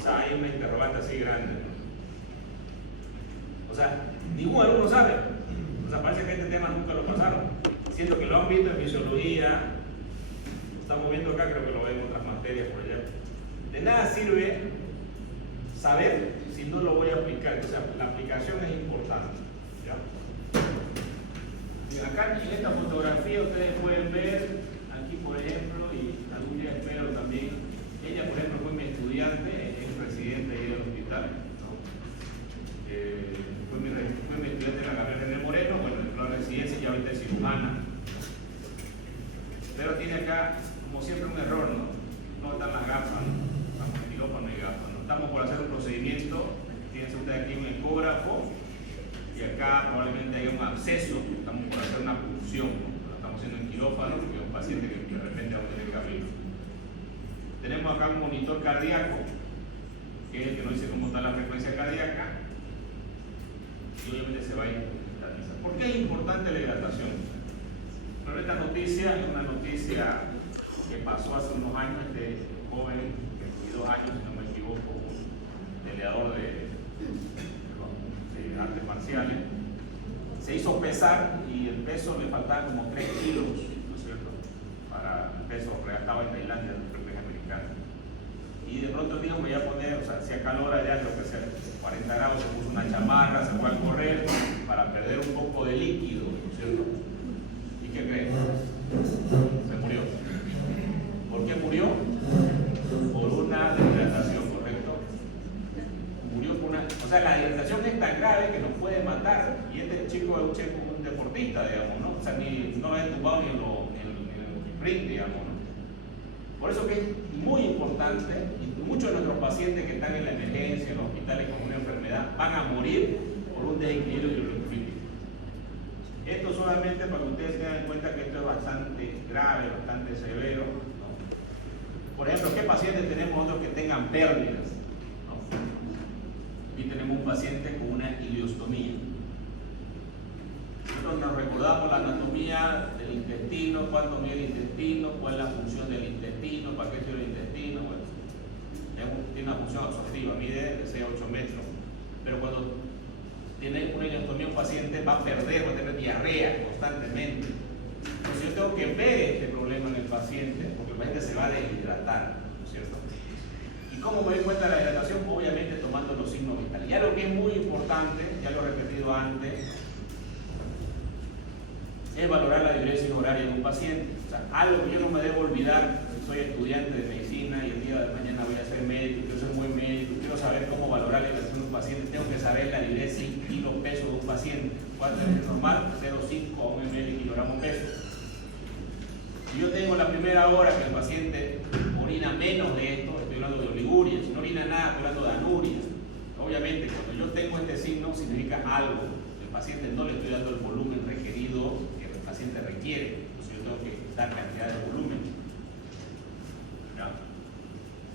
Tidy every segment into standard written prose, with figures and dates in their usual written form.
O sea, hay una interrogante así grande, ¿no? O sea, ningún alumno sabe. O sea, parece que este tema nunca lo pasaron. Siento que lo han visto en fisiología, lo estamos viendo acá, creo que lo ven en otras materias por allá. De nada sirve saber si no lo voy a aplicar. O sea, la aplicación es importante, ¿ya? Y acá en esta fotografía ustedes pueden ver, aquí por ejemplo, y algún día espero también, ella por ejemplo fue mi estudiante, es residente ahí del hospital, ¿no? Fue mi estudiante en la carrera de Moreno, bueno, entró a la residencia y ahorita es cirujana. Pero tiene acá, como siempre, un error, ¿no? No están las gafas, ¿no? Estamos en quirófano y gafas, ¿no? Estamos por hacer un procedimiento, tiene usted aquí un ecógrafo, y acá probablemente haya un absceso, estamos por hacer una punción, ¿no? Lo estamos haciendo en quirófano porque es un paciente que de repente vamos a tener que abrir. Tenemos acá un monitor cardíaco, que es el que nos dice cómo está la frecuencia cardíaca, y obviamente se va a hidratar. ¿Por qué es importante la hidratación? Pero esta noticia es una noticia que pasó hace unos años. Este joven, 22 años, si no me equivoco, un peleador de artes marciales, se hizo pesar y el peso le faltaba como 3 kilos, ¿no es cierto? Para el peso real, estaba en Tailandia, en la República Americana. Y de pronto dijo, me voy a poner, o sea, hacía calor allá, creo que sea 40 grados, se puso una chamarra, se fue a correr para perder un poco de líquido, ¿no es cierto? ¿Y qué creen? Se murió. ¿Por qué murió? Por una deshidratación, ¿correcto? Murió por una... O sea, la hidratación es tan grave que nos puede matar. Y este chico es un deportista, digamos, ¿no? O sea, no lo ha entubado ni en el sprint, digamos, ¿no? Por eso que es muy importante, y muchos de nuestros pacientes que están en la emergencia, en los hospitales con una enfermedad, van a morir por un desequilibrio hidrolítico. Esto solamente para que ustedes tengan en cuenta que esto es bastante grave, bastante severo, ¿no? Por ejemplo, ¿qué pacientes tenemos nosotros que tengan pérdidas? ¿No? Aquí tenemos un paciente con una ileostomía. Nosotros nos recordamos la anatomía del intestino, cuánto mide el intestino, cuál es la función del intestino, para qué sirve el intestino. Bueno, tiene una función absortiva, mide de 6 a 8 metros. Pero cuando tiene una ileostomía, un paciente va a perder, va a tener diarrea constantemente. Entonces yo tengo que ver este problema en el paciente, porque el paciente se va a deshidratar, ¿no es cierto? ¿Y cómo me doy cuenta de la hidratación? Obviamente tomando los signos vitales. Ya lo que es muy importante, ya lo he repetido antes, es valorar la diuresis horaria de un paciente. O sea, algo que yo no me debo olvidar si soy estudiante de medicina y el día de mañana voy a ser médico, quiero ser un buen médico, quiero saber cómo valorar la hidratación de un paciente, tengo que saber la diuresis kilo-peso de un paciente. ¿Cuál es normal? 0,5 a 1 ml kilogramo peso. Si yo tengo la primera hora que el paciente orina menos de esto, estoy hablando de oliguria. Si no orina nada, estoy hablando de anuria. Obviamente, cuando yo tengo este signo, significa algo. El paciente no le estoy dando el volumen requerido que el paciente requiere. Entonces yo tengo que dar cantidad de volumen. ¿Ya?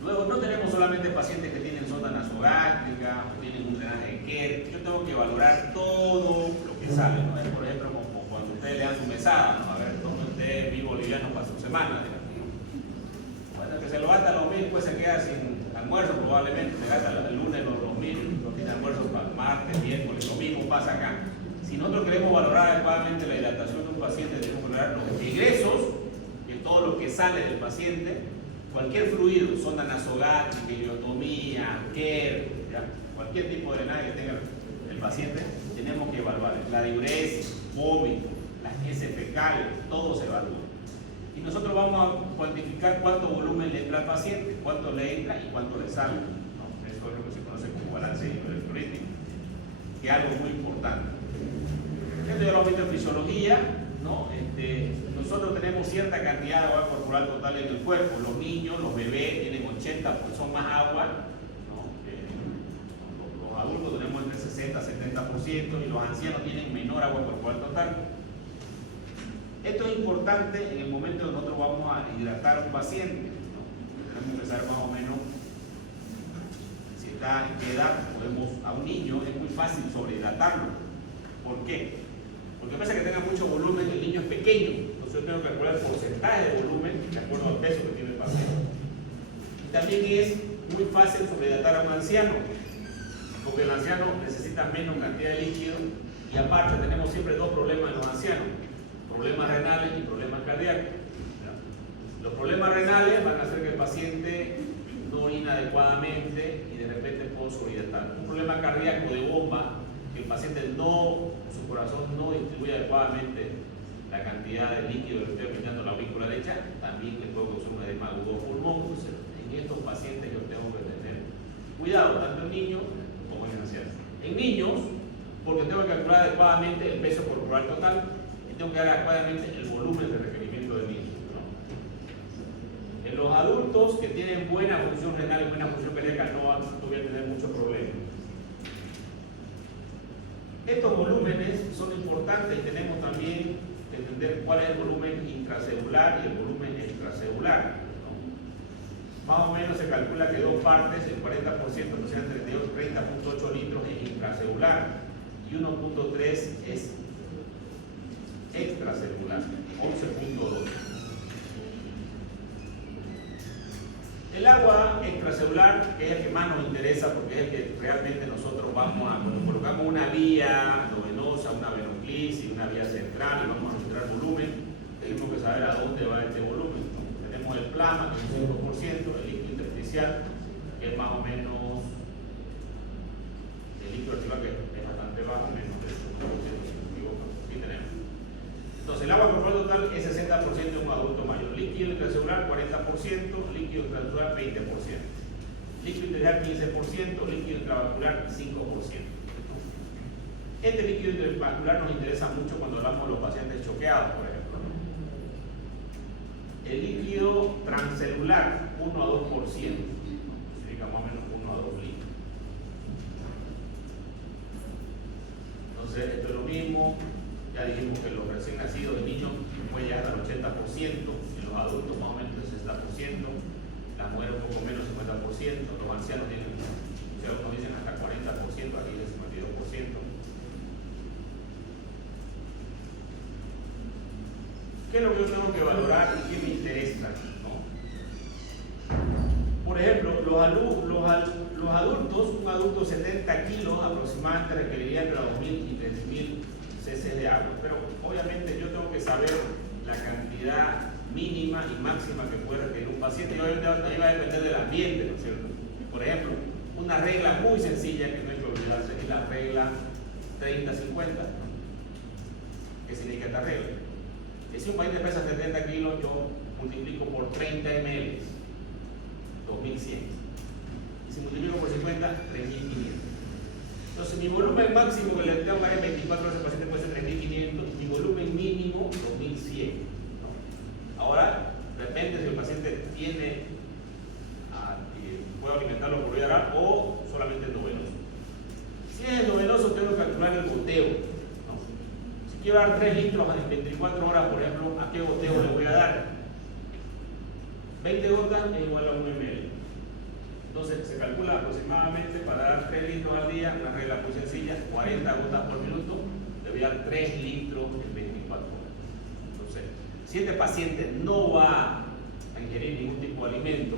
Luego, no tenemos solamente pacientes que tienen sonda nasogástrica o tienen un drenaje de Kerr. Yo tengo que valorar todo lo que sale, ¿no? Es, por ejemplo, como cuando ustedes le dan su mesada, ¿no? A ver, tome usted mi boliviano para su semana, digamos, ¿no? Bueno, que se lo gasta los 1.000, pues se queda sin almuerzo probablemente, se gasta el lunes los 2.000, no tiene almuerzo para el martes, miércoles, lo mismo pasa acá. Si nosotros queremos valorar adecuadamente la hidratación de un paciente, debemos valorar los ingresos, que es todo lo que sale del paciente, cualquier fluido, sonda nasogástrica, ileotomía, Kerr, cualquier tipo de drenaje que tenga el paciente, tenemos que evaluar la diuresis, vómito, las heces fecales, todo se evalúa. Y nosotros vamos a cuantificar cuánto volumen le entra al paciente, cuánto le entra y cuánto le sale, ¿no? Eso es lo que se conoce como balance electrolítico, que es algo muy importante. Esto ya lo hemos visto en fisiología, ¿no? Nosotros tenemos cierta cantidad de agua corporal total en el cuerpo. Los niños, los bebés tienen 80, pues son más agua, ¿no? Los adultos tenemos entre 60 y 70% y los ancianos tienen menor agua corporal total. Esto es importante en el momento en que nosotros vamos a hidratar a un paciente, ¿no? Tenemos que saber más o menos si está en qué edad. A un niño es muy fácil sobrehidratarlo. ¿Por qué? Porque pasa que tenga mucho volumen, el niño es pequeño, entonces yo tengo que calcular el porcentaje de volumen de acuerdo al peso que tiene el paciente. Y también es muy fácil sobrehidratar a un anciano, porque el anciano necesita menos cantidad de líquido y aparte tenemos siempre dos problemas en los ancianos, problemas renales y problemas cardíacos. Los problemas renales van a hacer que el paciente no orina adecuadamente y de repente puedo sobrehidratar. Un problema cardíaco de bomba, que el paciente su corazón no distribuye adecuadamente la cantidad de líquido que estoy brindando a la aurícula derecha, también le puedo causar un edema agudo pulmón. Entonces, en estos pacientes yo tengo que tener cuidado, tanto en niños como en ancianos. En niños, porque tengo que calcular adecuadamente el peso corporal total y tengo que dar adecuadamente el volumen de requerimiento del niño. En los adultos que tienen buena función renal y buena función cardíaca no voy a tener muchos problemas. Estos volúmenes son importantes y tenemos también que entender cuál es el volumen intracelular y el volumen extracelular, ¿no? Más o menos se calcula que dos partes, el 40%, o sea, 30.8 litros es intracelular y 1.3 es extracelular, 11.2. El agua extracelular, que es el que más nos interesa porque es el que realmente nosotros vamos a, cuando colocamos una vía endovenosa, una venoclisis, una vía central y vamos a mostrar volumen, tenemos que saber a dónde va este volumen, ¿no? Tenemos el plasma, que es un 5%, el líquido intersticial, que es más o menos, el líquido articular que es bastante bajo, menos del 1%, si no me equivoco, aquí tenemos. Entonces el agua corporal total es 60% de un adulto mayor, líquido intracelular 40%, líquido intracelular 20%, líquido intracelular 15%, líquido intravascular 5%. Este líquido intravascular nos interesa mucho cuando hablamos de los pacientes choqueados, por ejemplo. El líquido transcelular 1 a 2%, significa más o menos 1 a 2 litros. Entonces esto es lo mismo. Ya dijimos que los recién nacidos de niños puede llegar al 80%, en los adultos más o menos el 60%, las mujeres un poco menos, 50%, los ancianos tienen, algunos dicen hasta 40%, aquí es 52%. ¿Qué es lo que yo tengo que valorar y qué me interesa, ¿no? Por ejemplo, los adultos, un adulto de 70 kilos aproximadamente requeriría entre 2.000 y 3.000 cc de agua, pero obviamente yo tengo que saber la cantidad mínima y máxima que puede requerir un paciente y obviamente ahí va a depender del ambiente, ¿no es cierto? Por ejemplo, una regla muy sencilla que no hay que olvidarse es la regla 30-50. ¿Qué significa esta regla? Que si un paciente pesa 70 kilos, yo multiplico por 30 ml, 2100. Y si multiplico por 50, 3500. Entonces, mi volumen máximo que le tengo que dar en 24 horas al paciente puede ser 3500, mi volumen mínimo 2100. ¿No? Ahora, depende si el paciente puedo alimentarlo por vía oral o solamente endovenoso. Si es endovenoso, tengo que calcular el goteo, ¿no? Si quiero dar 3 litros en 24 horas, por ejemplo, ¿a qué goteo le voy a dar? 20 gotas es igual a 1 ml. Entonces se calcula aproximadamente para dar 3 litros al día, una regla muy sencilla, 40 gotas por minuto, le voy a dar 3 litros en 24 horas. Entonces, si este paciente no va a ingerir ningún tipo de alimento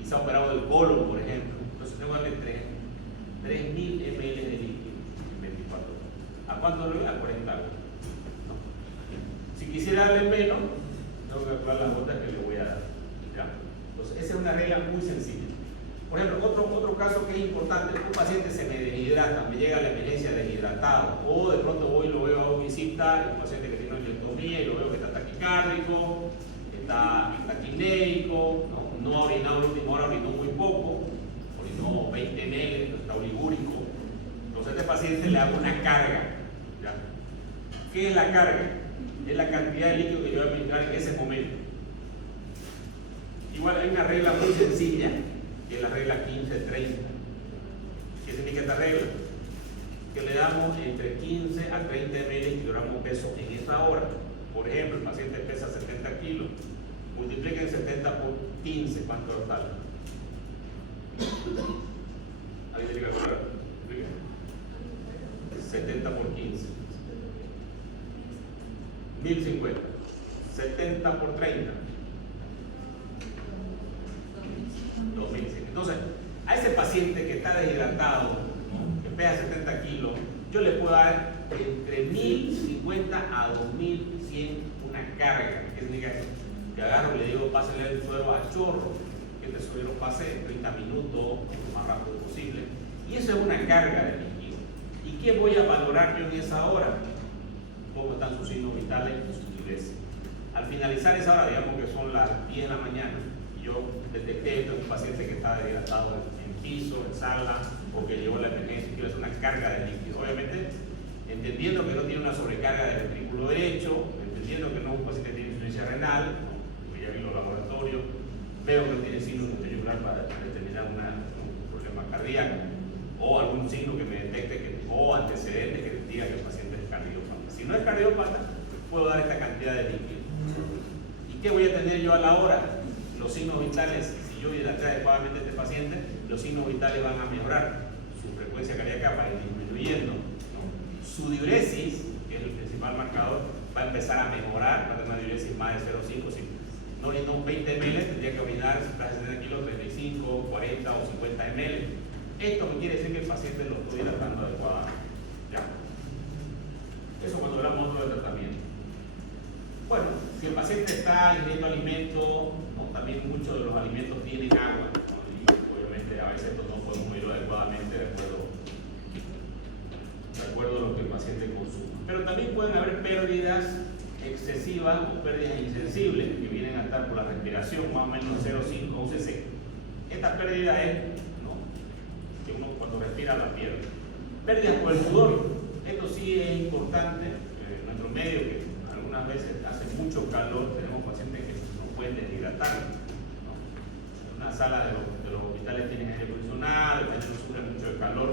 y se ha operado del colon, por ejemplo, entonces tengo que darle 3.000 ml de líquido en 24 horas. ¿A cuánto le voy? A 40 gotas. ¿No? Si quisiera darle menos, tengo que calcular las gotas que le voy a dar. ¿Ya? Entonces, esa es una regla muy sencilla. Por ejemplo, otro caso que es importante, un paciente se me deshidrata, me llega a la emergencia deshidratado, o de pronto voy y lo veo a un visita, un paciente que tiene una inyectomía y lo veo que está taquicárdico, está taquineico, no ha orinado la última hora, orinó muy poco, orinó 20 ml, está oligúrico. Entonces a este paciente le hago una carga. ¿Ya? ¿Qué es la carga? Es la cantidad de líquido que yo voy a administrar en ese momento. Igual hay una regla muy sencilla, que es la regla 15-30. ¿Qué significa esta regla? Que le damos entre 15 a 30 ml kilogramos peso en esa hora. Por ejemplo, el paciente pesa 70 kilos, multipliquen 70 por 15, ¿cuánto sale? ¿Alguien tiene que calcular? 70 por 15. 1050. 70 por 30. 2100. Entonces, a ese paciente que está deshidratado, ¿no?, que pesa 70 kilos, yo le puedo dar entre 1050 a 2100 una carga. ¿Qué significa eso? Que agarro y le digo, pásale el suero a chorro, que este suero pase en 30 minutos, lo más rápido posible. Y eso es una carga de líquido. ¿Y qué voy a valorar yo en esa hora? Cómo están sus signos vitales y sus diuresis. Al finalizar esa hora, digamos que son las 10 de la mañana, yo detecté a un paciente que está deshidratado en piso, en sala, o que llegó a la emergencia y quiero hacer una carga de líquido. Obviamente, entendiendo que no tiene una sobrecarga del ventrículo derecho, entendiendo que no es un paciente que tiene insuficiencia renal, ¿no?, porque ya vi los laboratorios, veo que no tiene signo nuclear para determinar un problema cardíaco, o algún signo que me detecte o antecedente que diga que el paciente es cardiópata. Si no es cardiópata, puedo dar esta cantidad de líquido. ¿Y qué voy a tener yo a la hora? Los signos vitales, si yo hidraté adecuadamente a este paciente, los signos vitales van a mejorar, su frecuencia cardíaca va a ir disminuyendo, ¿no? Su diuresis, que es el principal marcador, va a empezar a mejorar, va a tener una diuresis más de 0,5, si no orinó 20 ml, tendría que orinar, si está a 70 kilos, 35, 40 o 50 ml. Esto me quiere decir que el paciente lo estoy hidratando adecuadamente. ¿Ya? Eso cuando hablamos de tratamiento. Bueno, si el paciente está ingiriendo alimentos, ¿no?, también muchos de los alimentos tienen agua, ¿no?, y obviamente a veces no podemos medirlo adecuadamente de acuerdo a lo que el paciente consuma. Pero también pueden haber pérdidas excesivas o pérdidas insensibles que vienen a estar por la respiración, más o menos 0,5 un cc. Esta pérdida es, ¿no?, que uno cuando respira la pierde. Pérdidas por el sudor, esto sí es importante. En nuestro medio, que algunas veces hace mucho calor, tenemos pacientes que no pueden deshidratar, ¿no? En una sala de los hospitales tienen aire acondicionado, el paciente no sufre mucho de calor,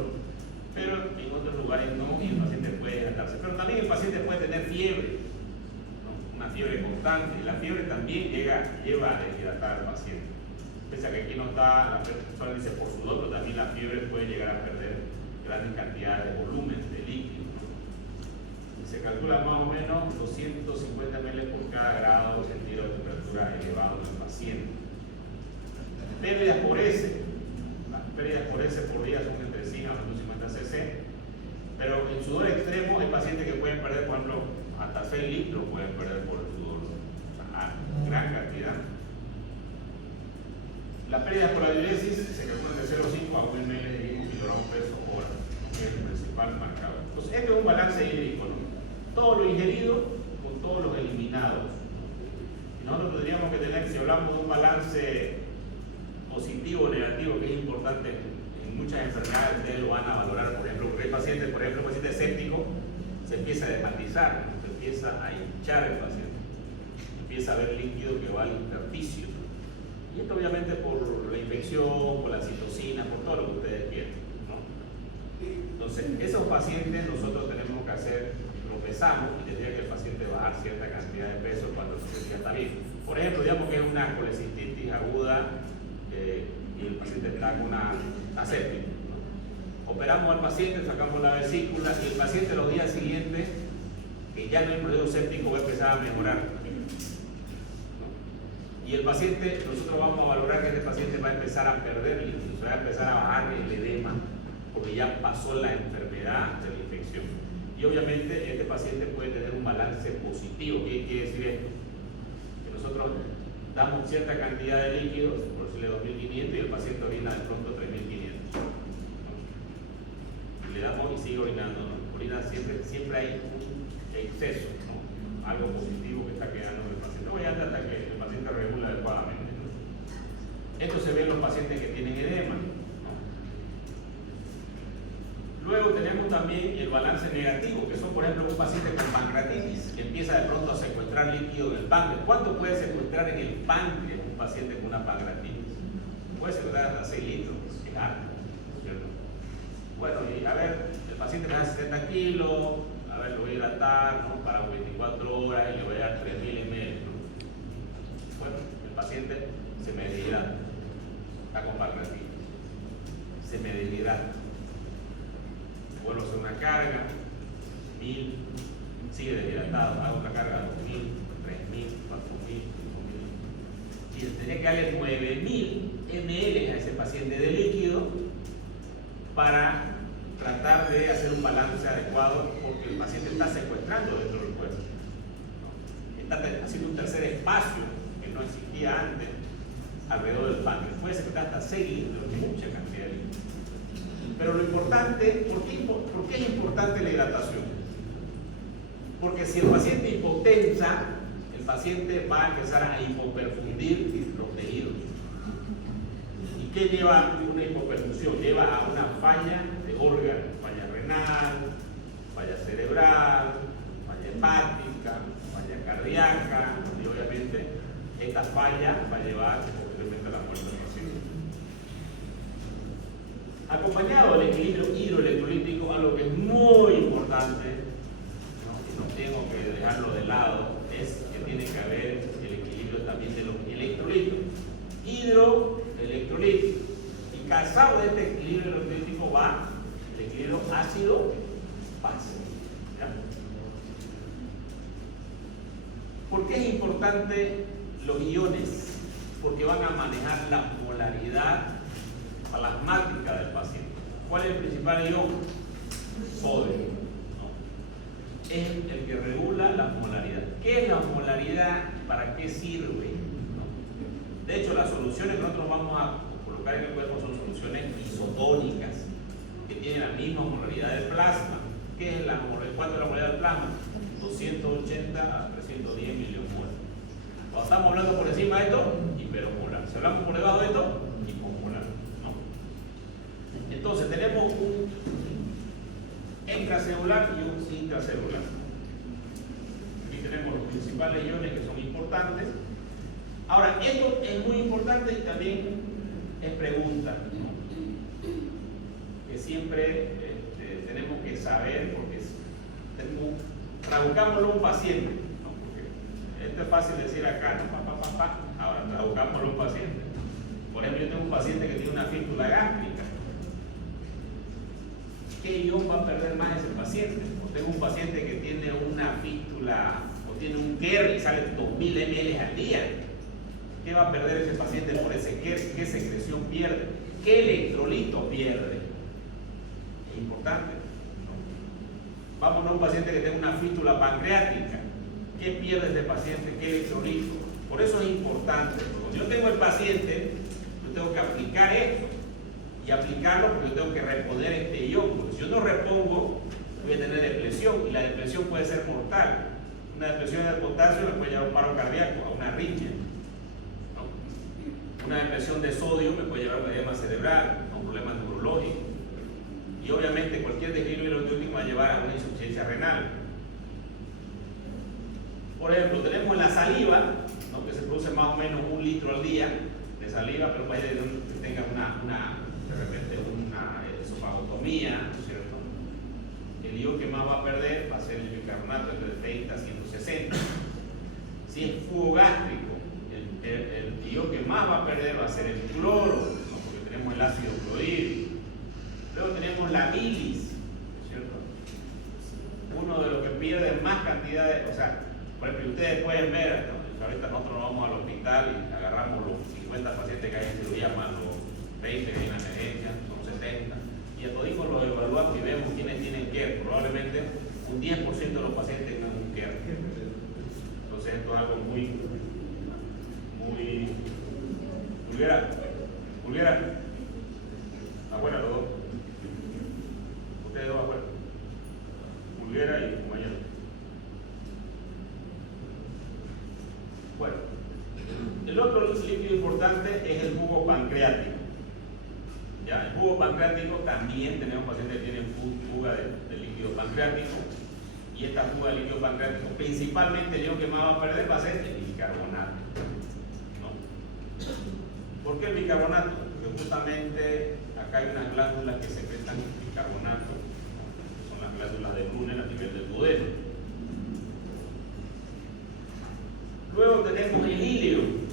pero en otros lugares no, y el paciente puede deshidratarse. Pero también el paciente puede tener fiebre, ¿no?, una fiebre constante, y la fiebre también lleva a deshidratar al paciente. Pese a que aquí no está, la persona dice por sudor, pero también la fiebre puede llegar a perder grandes cantidades de volumen de líquido, ¿no? Se calcula más o menos 250 ml por cada grado centígrado de temperatura elevado del paciente. Pérdidas por S. Las pérdidas por S por día son entre 100 a 150 cc. Pero en sudor extremo hay pacientes que pueden perder, por ejemplo, hasta 6 litros pueden perder por el sudor. O sea, gran cantidad. Las pérdidas por la diuresis se calculan de 0,5 a 1 ml de kilogramos peso hora, que es el principal marcador. Entonces, este es un balance hídrico, ¿no? Todo lo ingerido con todos los eliminados. Y nosotros tendríamos que tener, si hablamos de un balance positivo o negativo, que es importante en muchas enfermedades, ustedes lo van a valorar. Por ejemplo, porque el paciente, séptico, se empieza a desmatizar, se empieza a hinchar el paciente, empieza a haber líquido que va al intersticio. Y esto obviamente por la infección, por la citocina, por todo lo que ustedes quieren, ¿no? Entonces, esos pacientes nosotros tenemos que hacer, lo pesamos y tendría que el paciente bajar cierta cantidad de peso cuando el paciente ya está bien. Por ejemplo, digamos que es una colecistitis aguda y el paciente está con una aséptica, ¿no? Operamos al paciente, sacamos la vesícula y el paciente los días siguientes, que ya no hay proceso séptico, va a empezar a mejorar. Y el paciente, nosotros vamos a valorar que este paciente va a empezar a perder líquidos, va a empezar a bajar el edema, porque ya pasó la enfermedad de la infección. Y obviamente este paciente puede tener un balance positivo. ¿Qué quiere decir esto? Que nosotros damos cierta cantidad de líquidos, por decirle 2.500, y el paciente orina de pronto 3.500. ¿No? Y le damos y sigue orinando, ¿no? Orina siempre hay un exceso, ¿no? Algo positivo que está quedando en el paciente. No voy a hasta que el paciente regula adecuadamente, ¿no? Esto se ve en los pacientes que tienen edema, ¿no? Luego tenemos también el balance negativo, que son, por ejemplo, un paciente con pancreatitis que empieza de pronto a secuestrar líquido en el páncreas. ¿Cuánto puede secuestrar en el páncreas un paciente con una pancreatitis? Puede secuestrar hasta 6 litros, es alto, ¿cierto? Bueno, y a ver, el paciente me da 70 kilos, a ver, lo voy a hidratar, ¿no?, para 24 horas y le voy a dar 3.000 ml, ¿no? Bueno, el paciente se me deshidrata, está con pancreatitis, se me deshidrata. Vuelvo a hacer una carga, 1.000, sigue deshidratado, hago otra carga, 2.000, 3.000, 4.000, 5.000. Y tendría que darle 9.000 ml a ese paciente para tratar de hacer un balance adecuado, porque el paciente está secuestrando dentro del cuerpo, ¿no? Está haciendo un tercer espacio que no existía antes alrededor del páncreas. Puede secretar hasta 6 litros, mucha cantidad de litros. Pero lo importante, ¿por qué es importante la hidratación? Porque si el paciente hipotensa, el paciente va a empezar a hipoperfundir los tejidos. ¿Y qué lleva una hipoperfusión? Lleva a una falla de órganos, falla renal, falla cerebral, falla hepática, falla cardíaca, y obviamente esta falla va a llevar posteriormente a la muerte del paciente. Acompañado del equilibrio hidroelectrolítico, algo que es muy importante, ¿no? Y no tengo que dejarlo de lado, es que tiene que haber el equilibrio también de los electrolitos. Hidroelectrolítico. Y casado de este equilibrio electrolítico va el equilibrio ácido-base. ¿Por qué es importante los iones? Porque van a manejar la polaridad plasmática del paciente. ¿Cuál es el principal ion? Sodio, ¿no? Es el que regula la osmolaridad. ¿Qué es la osmolaridad? ¿Para qué sirve? ¿No? De hecho, las soluciones que nosotros vamos a colocar en el cuerpo son soluciones isotónicas, que tienen la misma osmolaridad del plasma. ¿Qué es la osmolaridad? ¿Cuánto es la osmolaridad del plasma? 280 a 310 miliomolar. Cuando estamos hablando por encima de esto, hiperosmolar. Si hablamos por debajo de esto, hiposmolar. Entonces tenemos un extracelular y un intracelular. Aquí tenemos los principales iones que son importantes. Ahora, esto es muy importante y también es pregunta, ¿no? Que siempre tenemos que saber, porque traducámoslo a un paciente, ¿no? Porque esto es fácil decir acá, ¿no? Ahora, traducámoslo a un paciente. Por ejemplo, yo tengo un paciente que tiene una fístula gástrica. ¿Qué ion va a perder más ese paciente? O tengo un paciente que tiene una fístula o tiene un KER y sale 2000 ml al día. ¿Qué va a perder ese paciente por ese KER? ¿Qué secreción pierde? ¿Qué electrolito pierde? Es importante, ¿no? Vamos a un paciente que tenga una fístula pancreática. ¿Qué pierde ese paciente? ¿Qué electrolito? Por eso es importante. Cuando yo tengo el paciente, yo tengo que aplicar esto. Y aplicarlo porque yo tengo que reponer este ion, porque si yo no repongo voy a tener depresión y la depresión puede ser mortal. Una depresión del potasio me puede llevar a un paro cardíaco, a una arritmia, ¿no? Una depresión de sodio me puede llevar a un edema cerebral, a un problema neurológico, y obviamente cualquier desequilibrio electrolítico va a llevar a una insuficiencia renal. Por ejemplo, tenemos la saliva, ¿no? Que se produce más o menos 1 litro al día de saliva, pero puede que tenga de repente una esofagotomía, ¿no es cierto? El ion que más va a perder va a ser el bicarbonato entre 30 a 160. Si es jugo gástrico, el ion que más va a perder va a ser el cloro, ¿no? Porque tenemos el ácido clorhídrico. Luego tenemos la bilis, ¿no es cierto? Uno de los que pierde más cantidad de, o sea, por ejemplo, ustedes pueden ver, ¿no? Ahorita nosotros vamos al hospital y agarramos los 50 pacientes que hay en cirugía más los 20 que hay en la emergencia, son 70, y a todimos los evaluamos y vemos quiénes tienen KER. Probablemente un 10% de los pacientes tengan un KER. Entonces esto es algo muy Pulguera, afuera los dos, ustedes dos afuera, Pulguera y compañero. Bueno, el otro líquido importante es el jugo pancreático. Ya, el jugo pancreático también tenemos pacientes que tienen fuga de líquido pancreático, y esta fuga de líquido pancreático, principalmente el ion que más va a perder va a ser el bicarbonato, ¿no? ¿Por qué el bicarbonato? Porque justamente acá hay unas glándulas que secretan bicarbonato, ¿no? Son las glándulas de Brunner a nivel del duodeno. Luego tenemos el hilio.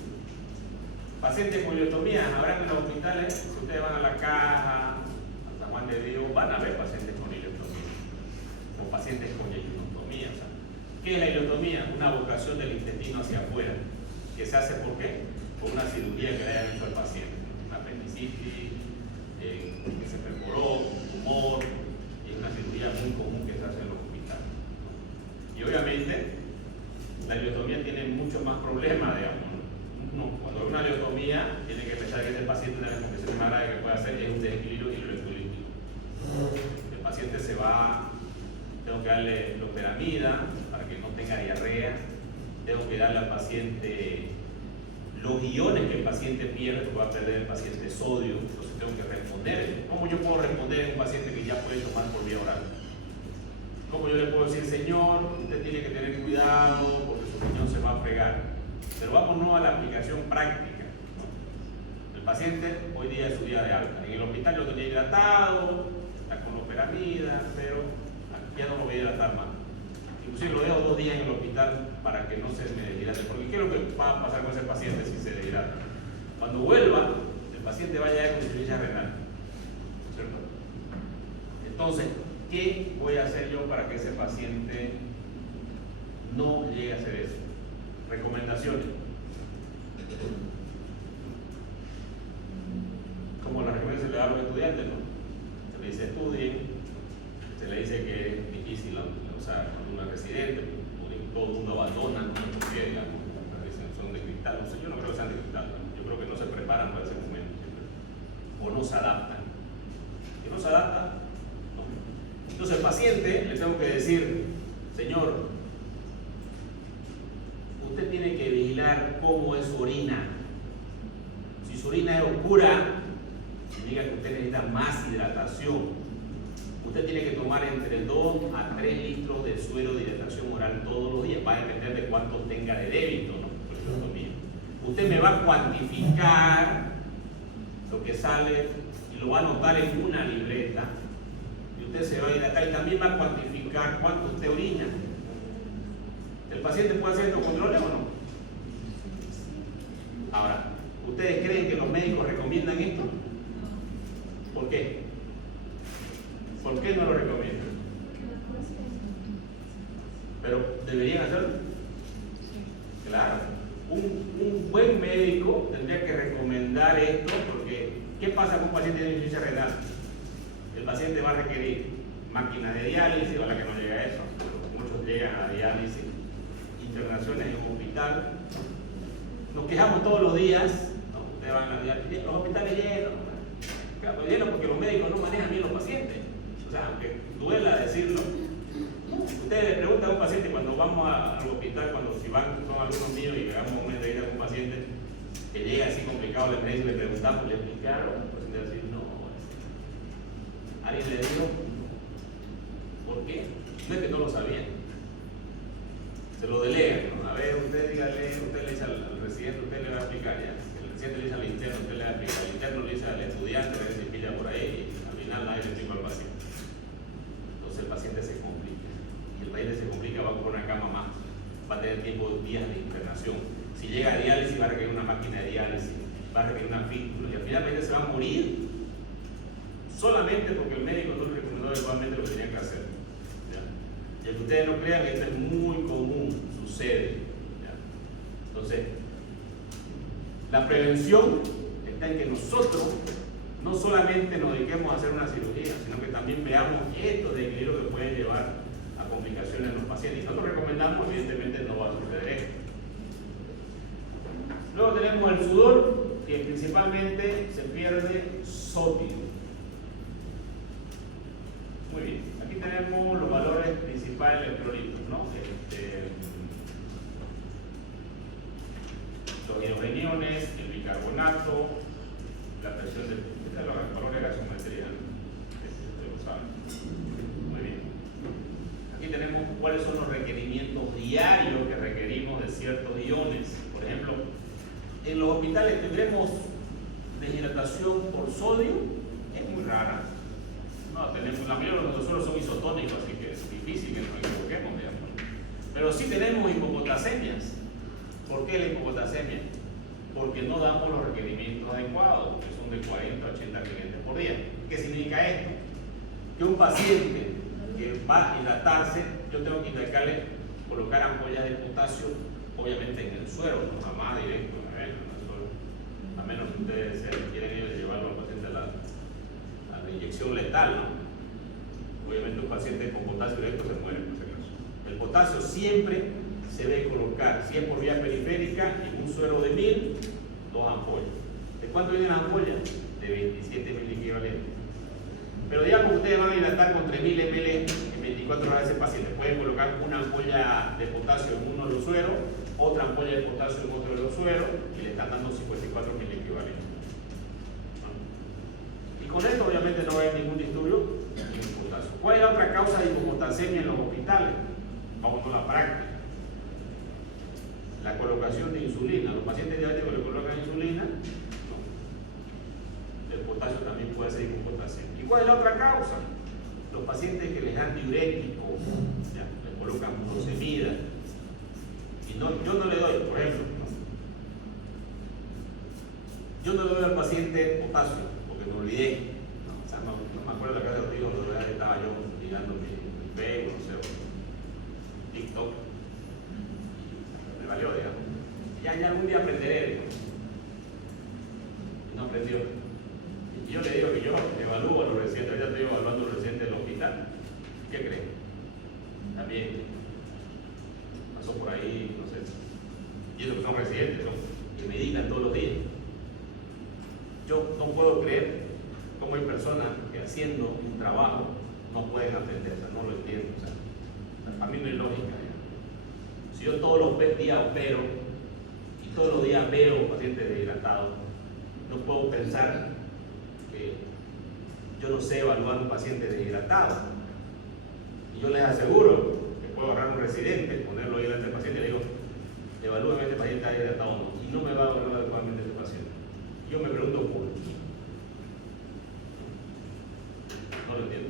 Pacientes con ileotomía, habrá en los hospitales, si ustedes van a la Caja, a San Juan de Dios, van a ver pacientes con ileotomía o pacientes con ileotomía. O sea, ¿qué es la ileotomía? Una evacuación del intestino hacia afuera, que se hace ¿por qué? Por una cirugía que le hayan hecho al paciente, una apendicitis, que se perforó, la complicación más grave que puede hacer es un desequilibrio hidroecolítico. El paciente se va, tengo que darle loperamida para que no tenga diarrea, tengo que darle al paciente los iones que el paciente pierde, porque va a perder el paciente sodio, entonces tengo que responder. ¿Cómo yo puedo responder a un paciente que ya puede tomar por vía oral? ¿Cómo yo le puedo decir, señor, usted tiene que tener cuidado porque su riñón se va a fregar? Pero vámonos a la aplicación práctica, ¿no? El paciente hoy día es su día de alta. En el hospital yo lo tenía hidratado, está con loperamida, pero ya no lo voy a hidratar más. Inclusive lo dejo 2 días en el hospital para que no se me deshidrate. Porque ¿qué es lo que va a pasar con ese paciente si se deshidrata? Cuando vuelva, el paciente va a llegar con insuficiencia renal, ¿cierto? Entonces, ¿qué voy a hacer yo para que ese paciente no llegue a hacer eso? Recomendaciones. Como las recomendaciones se le da a los estudiantes, ¿no? Se le dice estudien, se le dice que es difícil, o sea, cuando uno es residente, todo el mundo abandona, no porque digamos, son de cristal. No sé, yo no creo que sean de cristal, ¿no? Yo creo que no se preparan para ese momento, o no se adaptan. ¿Que no se adapta? No. Entonces al paciente le tengo que decir, señor, usted tiene que vigilar cómo es su orina. Si su orina es oscura, significa que usted necesita más hidratación. Usted tiene que tomar entre 2 a 3 litros de suero de hidratación oral todos los días. Va a depender de cuánto tenga de débito, ¿no? Usted me va a cuantificar lo que sale y lo va a anotar en una libreta. Y usted se va a hidratar y también va a cuantificar cuánto usted orina. ¿El paciente puede hacer estos controles o no? Ahora, ¿ustedes creen que los médicos recomiendan esto? ¿Por qué? ¿Por qué no lo recomiendan? Pero deberían hacerlo. Claro. Un buen médico tendría que recomendar esto porque ¿qué pasa con un paciente de insuficiencia renal? El paciente va a requerir máquinas de diálisis, ojalá que no llegue a eso, pero muchos llegan a diálisis, internaciones en un hospital. Nos quejamos todos los días, ¿no? Ustedes van a diálisis, los hospitales llenos. Claro, llenos porque los médicos no manejan bien los pacientes. O sea, aunque duela decirlo, ustedes le preguntan a un paciente cuando vamos al hospital, cuando si van, son alumnos míos y llegamos a una entrevista con un paciente que llega así complicado, le preguntamos, le explicaron, el paciente va a decir, no, ¿alguien le dijo? ¿Por qué? No es que no lo sabían. Se lo delegan, ¿no? A ver, usted dígale, usted le dice al residente, usted le va a explicar ya. El residente le dice al interno, usted le va a explicar. El interno le dice al estudiante, a ver si pilla por ahí y al final nadie le explica al paciente. Entonces el paciente se complica. Y el paciente se complica, va a ocupar una cama más. Va a tener días de internación. Si llega a diálisis, va a requerir una máquina de diálisis, va a requerir una fístula y finalmente se va a morir solamente porque el médico no le recomendó adecuadamente lo que tenían que hacer. ¿Ya? Y el que ustedes no crean, esto es muy común, sucede. ¿Ya? Entonces, la prevención está en que nosotros no solamente nos dediquemos a hacer una cirugía, sino que también veamos estos desequilibrios que pueden llevar a complicaciones en los pacientes. Y nosotros recomendamos, evidentemente no va a suceder esto. Luego tenemos el sudor, que principalmente se pierde sodio. Muy bien, aquí tenemos los valores principales de electrolitos, ¿no? Los hidrogeniones, el bicarbonato, la presión de los valores de gasometría, lo saben. Muy bien. Aquí tenemos cuáles son los requerimientos diarios que requerimos de ciertos iones. Por ejemplo, en los hospitales tendremos deshidratación por sodio, es muy rara. No, tenemos, la mayoría de los suelos son isotónicos, así que es difícil que nos equivoquemos, digamos. Pero sí tenemos hipopotasemias. ¿Por qué la hipopotasemia? Porque no damos los requerimientos adecuados, que son de 40 a 80 clientes por día. ¿Qué significa esto? Que un paciente que va a hidratarse, yo tengo que indicarle colocar ampollas de potasio, obviamente en el suero, no jamás directo en el suero, a menos que ustedes quieren ir a llevarlo al paciente a la inyección letal, ¿no? Obviamente un paciente con potasio directo se muere en ese caso. El potasio siempre se debe colocar, si es por vía periférica, en un suero de 1000, 2 ampollas. ¿De cuánto viene la ampolla? De 27.000 equivalentes. Pero digamos que ustedes van a hidratar con 3.000 ml en 24 horas a ese paciente. Pueden colocar una ampolla de potasio en uno de los sueros, otra ampolla de potasio en otro de los sueros, y le están dando 54.000 equivalentes. Y con esto obviamente no va a haber ningún disturbio en el potasio. ¿Cuál es la otra causa de hipopotasemia en los hospitales? Vamos con la práctica. La colocación de insulina. Los pacientes diabéticos le colocan insulina, no. El potasio también puede ser hipopotasemia. ¿Y cuál es la otra causa? Los pacientes que les dan diurético, ya, les colocan furosemida. Y no, yo no le doy, por ejemplo, yo no le doy al paciente potasio porque me olvidé. O sea, no me acuerdo la casa de los hijos, pero estaba yo mirando mi Facebook, no sé, TikTok. Me valió, digamos. Ya algún día aprenderé. Y no aprendió. Y yo le digo que yo evalúo a los residentes, ya estoy evaluando a los residentes del hospital. ¿Qué creen? También pasó por ahí, no sé. Y esos que son residentes, ¿no? Que medican todos los días. Yo no puedo creer cómo hay personas que haciendo un trabajo no pueden aprender, o sea, no lo entiendo. O sea, a mí no hay lógica. ¿Ya? Si yo todos los días opero y todos los días veo pacientes deshidratados, no puedo pensar que yo no sé evaluar un paciente deshidratado. Y yo les aseguro que puedo agarrar un residente, ponerlo ahí delante del paciente y le digo, evalúen este paciente deshidratado o no, y no me va a evaluar adecuadamente ese paciente. Yo me pregunto por qué. No lo entiendo.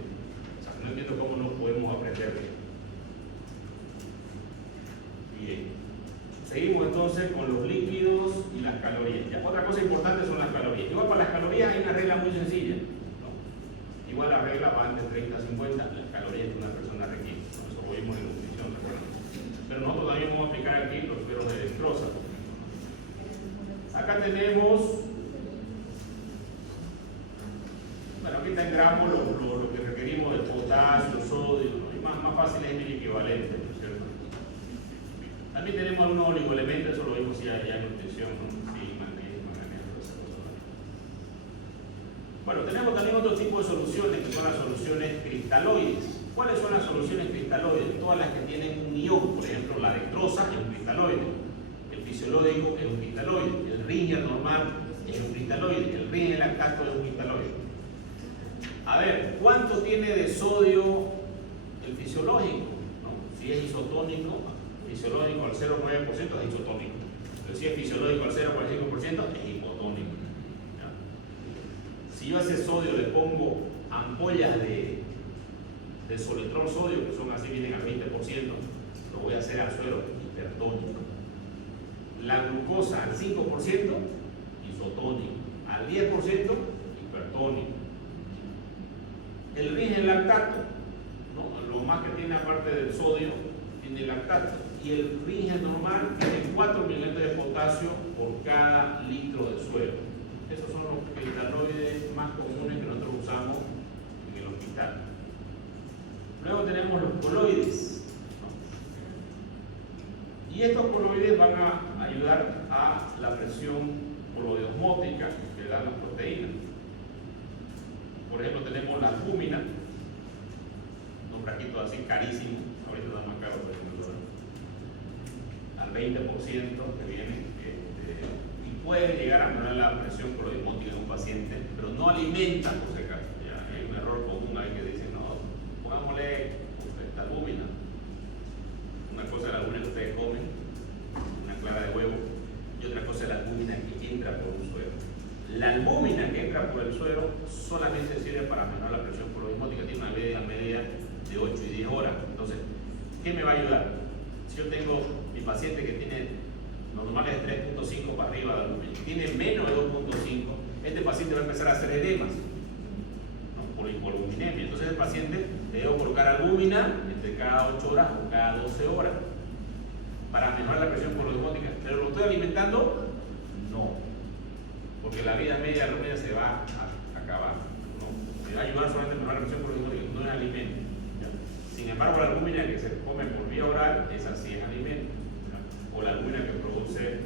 O sea, no entiendo cómo no podemos aprender bien. Bien. Seguimos entonces con los líquidos y las calorías. Ya, otra cosa importante son las calorías. Igual para las calorías hay una regla muy sencilla, ¿no? Igual la regla va entre 30 a 50 las calorías que una persona requiere. Eso lo vimos en nutrición, ¿recuerdan? Pero nosotros también vamos a aplicar aquí los sueros de dextrosa. Acá tenemos, bueno, aquí está en gramos lo que requerimos de potasio, sodio, ¿no? Y más fácil es el equivalente, ¿no es cierto? También tenemos algunos oligoelementos, eso lo vimos ya en nutrición, ¿no? Sí, magnesio, esas cosas. Bueno, tenemos también otro tipo de soluciones que son las soluciones cristaloides. ¿Cuáles son las soluciones cristaloides? Todas las que tienen un ion, por ejemplo, la dextrosa es un cristaloide, el fisiológico es un cristaloide, el Ringer normal es un cristaloide, el Ringer lactato es un cristaloide. A ver, ¿cuánto tiene de sodio el fisiológico? ¿No? Si es isotónico, fisiológico al 0,9% es isotónico. Pero si es fisiológico al 0,5% es hipotónico. ¿Ya? Si yo a ese sodio le pongo ampollas de soletrol sodio, que son así, vienen al 20%, lo voy a hacer al suero hipertónico. La glucosa al 5%, isotónico. Al 10%, hipertónico. El Ringer lactato, ¿no? Lo más que tiene aparte del sodio, tiene lactato. Y el Ringer normal tiene 4 miligramos de potasio por cada litro de suero. Esos son los cristaloides más comunes que nosotros usamos en el hospital. Luego tenemos los coloides, ¿no? Y estos coloides van a ayudar a la presión coloidosmótica que dan las proteínas. Por ejemplo, tenemos la albúmina, un frasquito así carísimo, ahorita está más caro, por ejemplo, al 20% que viene, y puede llegar a mejorar la presión coloidosmótica de un paciente, pero no alimenta, por si acaso. Ya hay un error común ahí que dice, no, pongámosle esta albúmina. Una cosa es la albúmina que ustedes comen, una clara de huevo, y otra cosa es la albúmina que entra por un suero. La albúmina que entra por el suero solamente sirve para mejorar la presión coloidosmótica, tiene una media de 8 y 10 horas. Entonces, ¿qué me va a ayudar? Si yo tengo mi paciente que tiene normales de 3.5 para arriba de albúmina, tiene menos de 2.5, este paciente va a empezar a hacer edemas, ¿no? Por hipoalbuminemia. Entonces, el paciente le debo colocar albúmina entre cada 8 horas o cada 12 horas para mejorar la presión coloidosmótica. ¿Pero lo estoy alimentando? No. Porque la vida media de la albúmina se va a acabar, ¿no? Me va a ayudar solamente a mejorar la presión coloidosmótica, no es alimento, ¿ya? Sin embargo, la albúmina que se come por vía oral, esa sí es alimento, ¿ya? O la albúmina que produce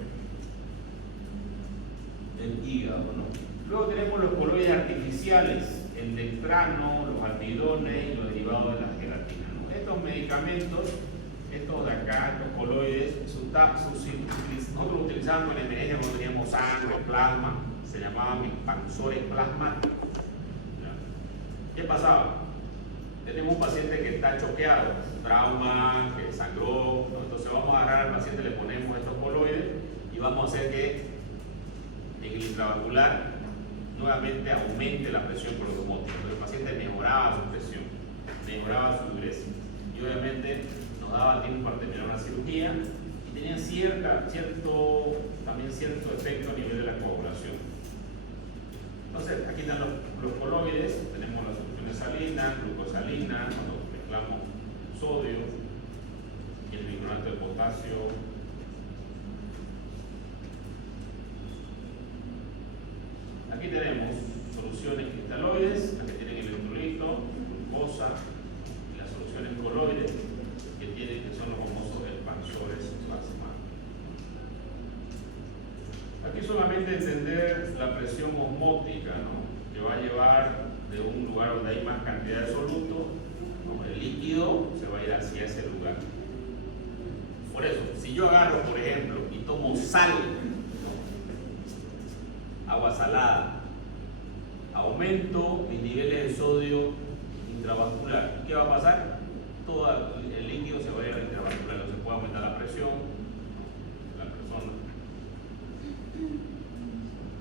del hígado, ¿no? Luego tenemos los coloides artificiales, el dextrano, los almidones y los derivados de la gelatina, ¿no? Estos medicamentos, estos de acá, estos coloides, nosotros utilizábamos en emergencia cuando teníamos sangre, plasma, se llamaban expansores plasmáticos. ¿Qué pasaba? Tenemos un paciente que está choqueado, trauma, que sangró, ¿no? Entonces vamos a agarrar al paciente, le ponemos estos coloides y vamos a hacer que en el intravascular nuevamente aumente la presión por osmosis. Pero el paciente mejoraba su presión, mejoraba su dureza y obviamente nos daba tiempo para terminar una cirugía y tenía también cierto efecto a nivel de la coagulación. Entonces aquí están los coloides, tenemos las soluciones salinas, glucosalina, cuando mezclamos sodio y el bicarbonato de potasio. Aquí tenemos soluciones cristaloides, las que tienen electrolito, glucosa, y las soluciones coloides, que son los famosos expansores plasmáticos. Aquí solamente entender la presión osmótica, ¿no? Que va a llevar de un lugar donde hay más cantidad de soluto, ¿no? El líquido se va a ir hacia ese lugar. Por eso, si yo agarro, por ejemplo, y tomo sal, agua salada, aumento mis niveles de sodio intravascular. ¿Qué va a pasar? Todo el líquido se va a ir al intravascular, no se puede aumentar la presión, ¿no? La persona.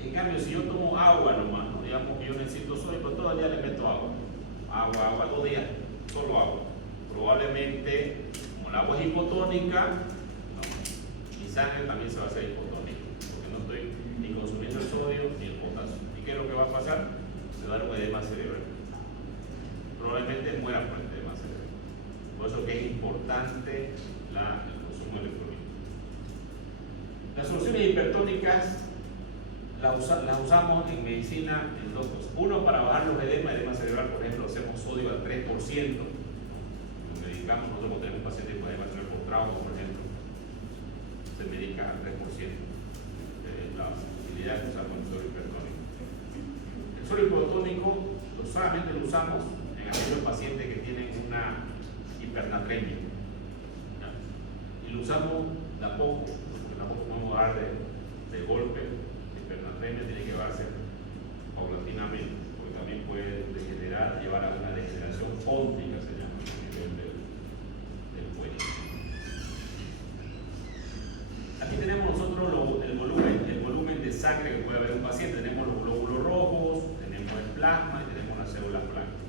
En cambio, si yo tomo agua nomás, ¿no? Digamos que yo necesito sodio, pero todo el día le meto agua. Agua, 2 días, solo agua. Probablemente, como el agua es hipotónica, ¿no? Mi sangre también se va a hacer hipotónica, porque no estoy ni consumiendo el sodio ni el potasio. ¿Y qué es lo que va a pasar? Se va a dar un edema cerebral. Probablemente muera por el edema cerebral. Por eso que es importante el consumo de electrolitos. Las soluciones hipertónicas las usamos en medicina en 2 cosas. Uno, para bajar los edema cerebral, por ejemplo, hacemos sodio al 3%. Nos medicamos, nosotros tenemos un paciente con edema cerebral por trauma, por ejemplo, se medica al 3%. La facilidad de usar con el sodio hipertónico. El sodio hipotónico solamente lo usamos en aquellos pacientes que tienen una hipernatremia. ¿Ya? Y lo usamos de a poco, porque tampoco podemos dar de golpe. Hipernatremia tiene que darse paulatinamente, porque también puede llevar a una degeneración póntica, se llama, a nivel del cuello. Aquí tenemos nosotros el volumen de sangre que puede haber un paciente. Tenemos los glóbulos rojos, tenemos el plasma y tenemos las células blancas.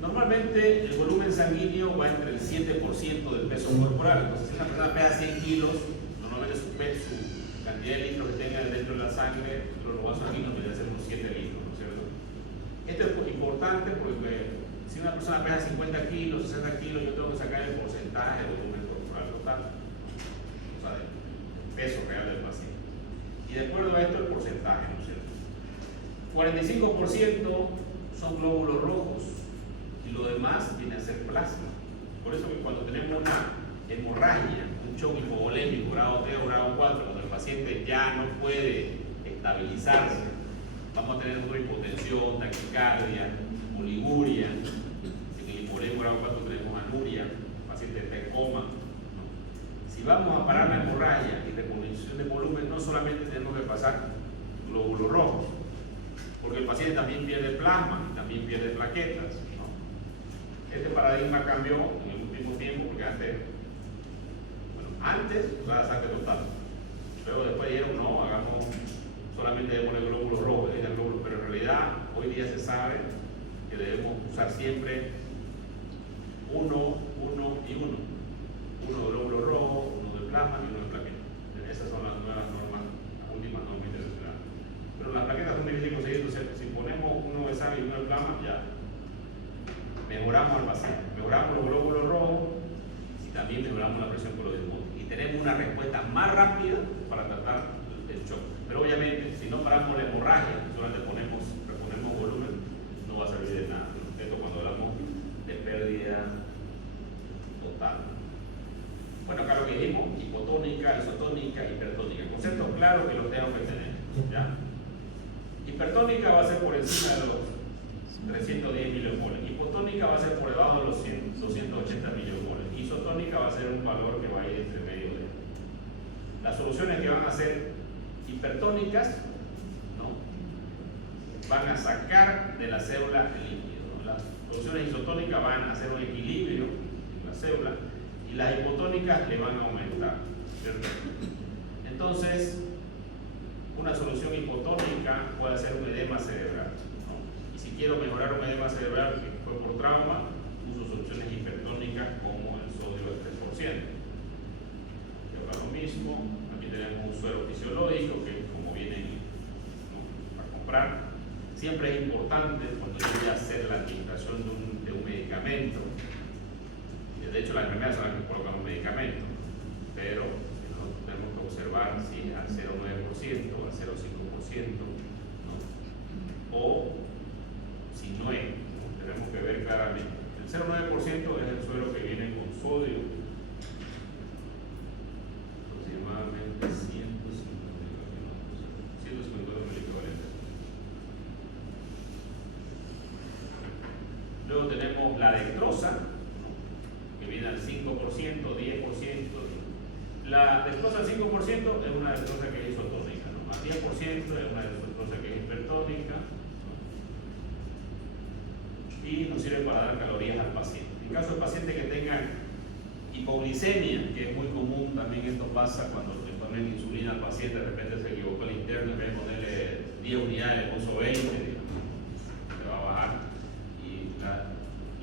Normalmente el volumen sanguíneo va entre el 7% del peso corporal. Entonces, si una persona pesa 100 kilos, normalmente su cantidad de litros que tenga dentro de la sangre, los vasos sanguíneos deberían ser unos 7 litros, ¿no es cierto? Esto es importante porque si una persona pesa 50 kilos, 60 kilos, yo tengo que sacar el porcentaje de volumen corporal total, o sea, del peso real del paciente. Y de acuerdo a esto, el porcentaje, ¿no es cierto? 45% son glóbulos rojos y lo demás viene a ser plasma. Por eso que cuando tenemos una hemorragia, un shock hipovolémico grado 3 o grado 4, cuando el paciente ya no puede estabilizarse, vamos a tener una hipotensión, taquicardia, oliguria. En el hipovolémico grado 4 tenemos anuria, el paciente está en coma, ¿no? Si vamos a parar la hemorragia y reconstrucción de volumen, no solamente tenemos que pasar glóbulos rojos, porque el paciente también pierde plasma, también pierde plaquetas, ¿no? Este paradigma cambió en el último tiempo, porque antes usaba la sangre total, luego después dijeron no, hagamos solamente debemos el glóbulo rojo, pero en realidad hoy día se sabe que debemos usar siempre uno y uno de glóbulo rojo, uno de plasma y uno de plaquetas. Esas son las nuevas normas, las últimas normas internacionales. Pero las plaquetas son difíciles de conseguir, entonces si ponemos uno de sangre y uno de plasma, ya mejoramos al paciente, mejoramos los glóbulos rojos y también mejoramos la presión por los desmodos. Y tenemos una respuesta más rápida para tratar el shock. Pero obviamente, si no paramos la hemorragia, solamente reponemos volumen, no va a servir de nada. Esto cuando hablamos de pérdida total. Bueno, acá lo que dijimos, hipotónica, isotónica, hipertónica. Conceptos claros que los Hipertónica va a ser por encima de los 310 miliomoles, hipotónica va a ser por debajo de los 280 miliomoles, isotónica va a ser un valor que va a ir entre medio de las soluciones que van a ser hipertónicas, ¿no? Van a sacar de la célula el líquido, ¿no? Las soluciones isotónicas van a hacer un equilibrio en la célula y las hipotónicas le van a aumentar, ¿cierto? Entonces, una solución hipotónica puede ser un edema cerebral, ¿no? Y si quiero mejorar un edema cerebral que fue por trauma, uso soluciones hipertónicas como el sodio del 3%. Y ahora lo mismo, aquí tenemos un suero fisiológico que como vienen, ¿no?, a comprar. Siempre es importante cuando yo voy a hacer la administración de un medicamento, y de hecho las enfermeras son las que colocan un medicamento, pero tenemos que observar si al 0,9% o al 0,5%, ¿no? O si no es, ¿no? Tenemos que ver claramente. El 0,9% es el suero que viene con sodio, aproximadamente 152 milicovalentes. Luego tenemos la dextrosa, ¿no?, que viene al 5%, 10%. La dextrosa al 5% es una dextrosa que es isotónica, ¿no? Al 10% es una dextrosa que es hipertónica, ¿no? Y nos sirve para dar calorías al paciente. En caso de pacientes que tengan hipoglicemia, que es muy común, también esto pasa cuando le ponen insulina al paciente, de repente se equivocó el interno, en vez de ponerle 10 unidades, le puso 20, digamos, le va a bajar. Y la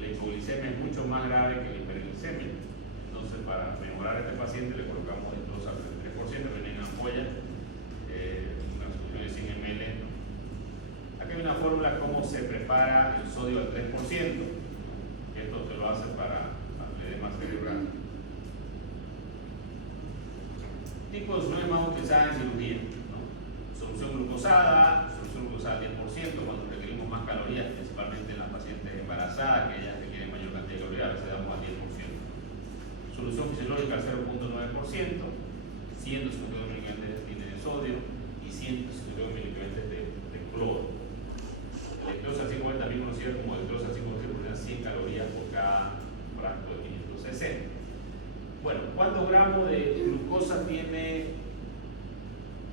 hipoglicemia es mucho más grave que la hiperglicemia. Entonces, para mejorar a este paciente le colocamos dextrosa al 3%, viene en ampolla, una solución de 100 ml. Aquí hay una fórmula cómo se prepara el sodio al 3%. Esto se lo hace para el edema cerebral. Tipo de soluciones más utilizadas en cirugía, ¿no? Solución glucosada al 10%, cuando requerimos más calorías, principalmente en las pacientes embarazadas, que ellas requieren mayor cantidad de calorías, a veces damos al 10%. Solución fisiológica al 0,9%, 152 miligramos de sodio y 152 miligramos de cloro. La dextrosa 5% también conocida como dextrosa 5% porque da 100 calorías por cada frasco de 500 cc. Bueno, ¿cuántos gramos de glucosa tiene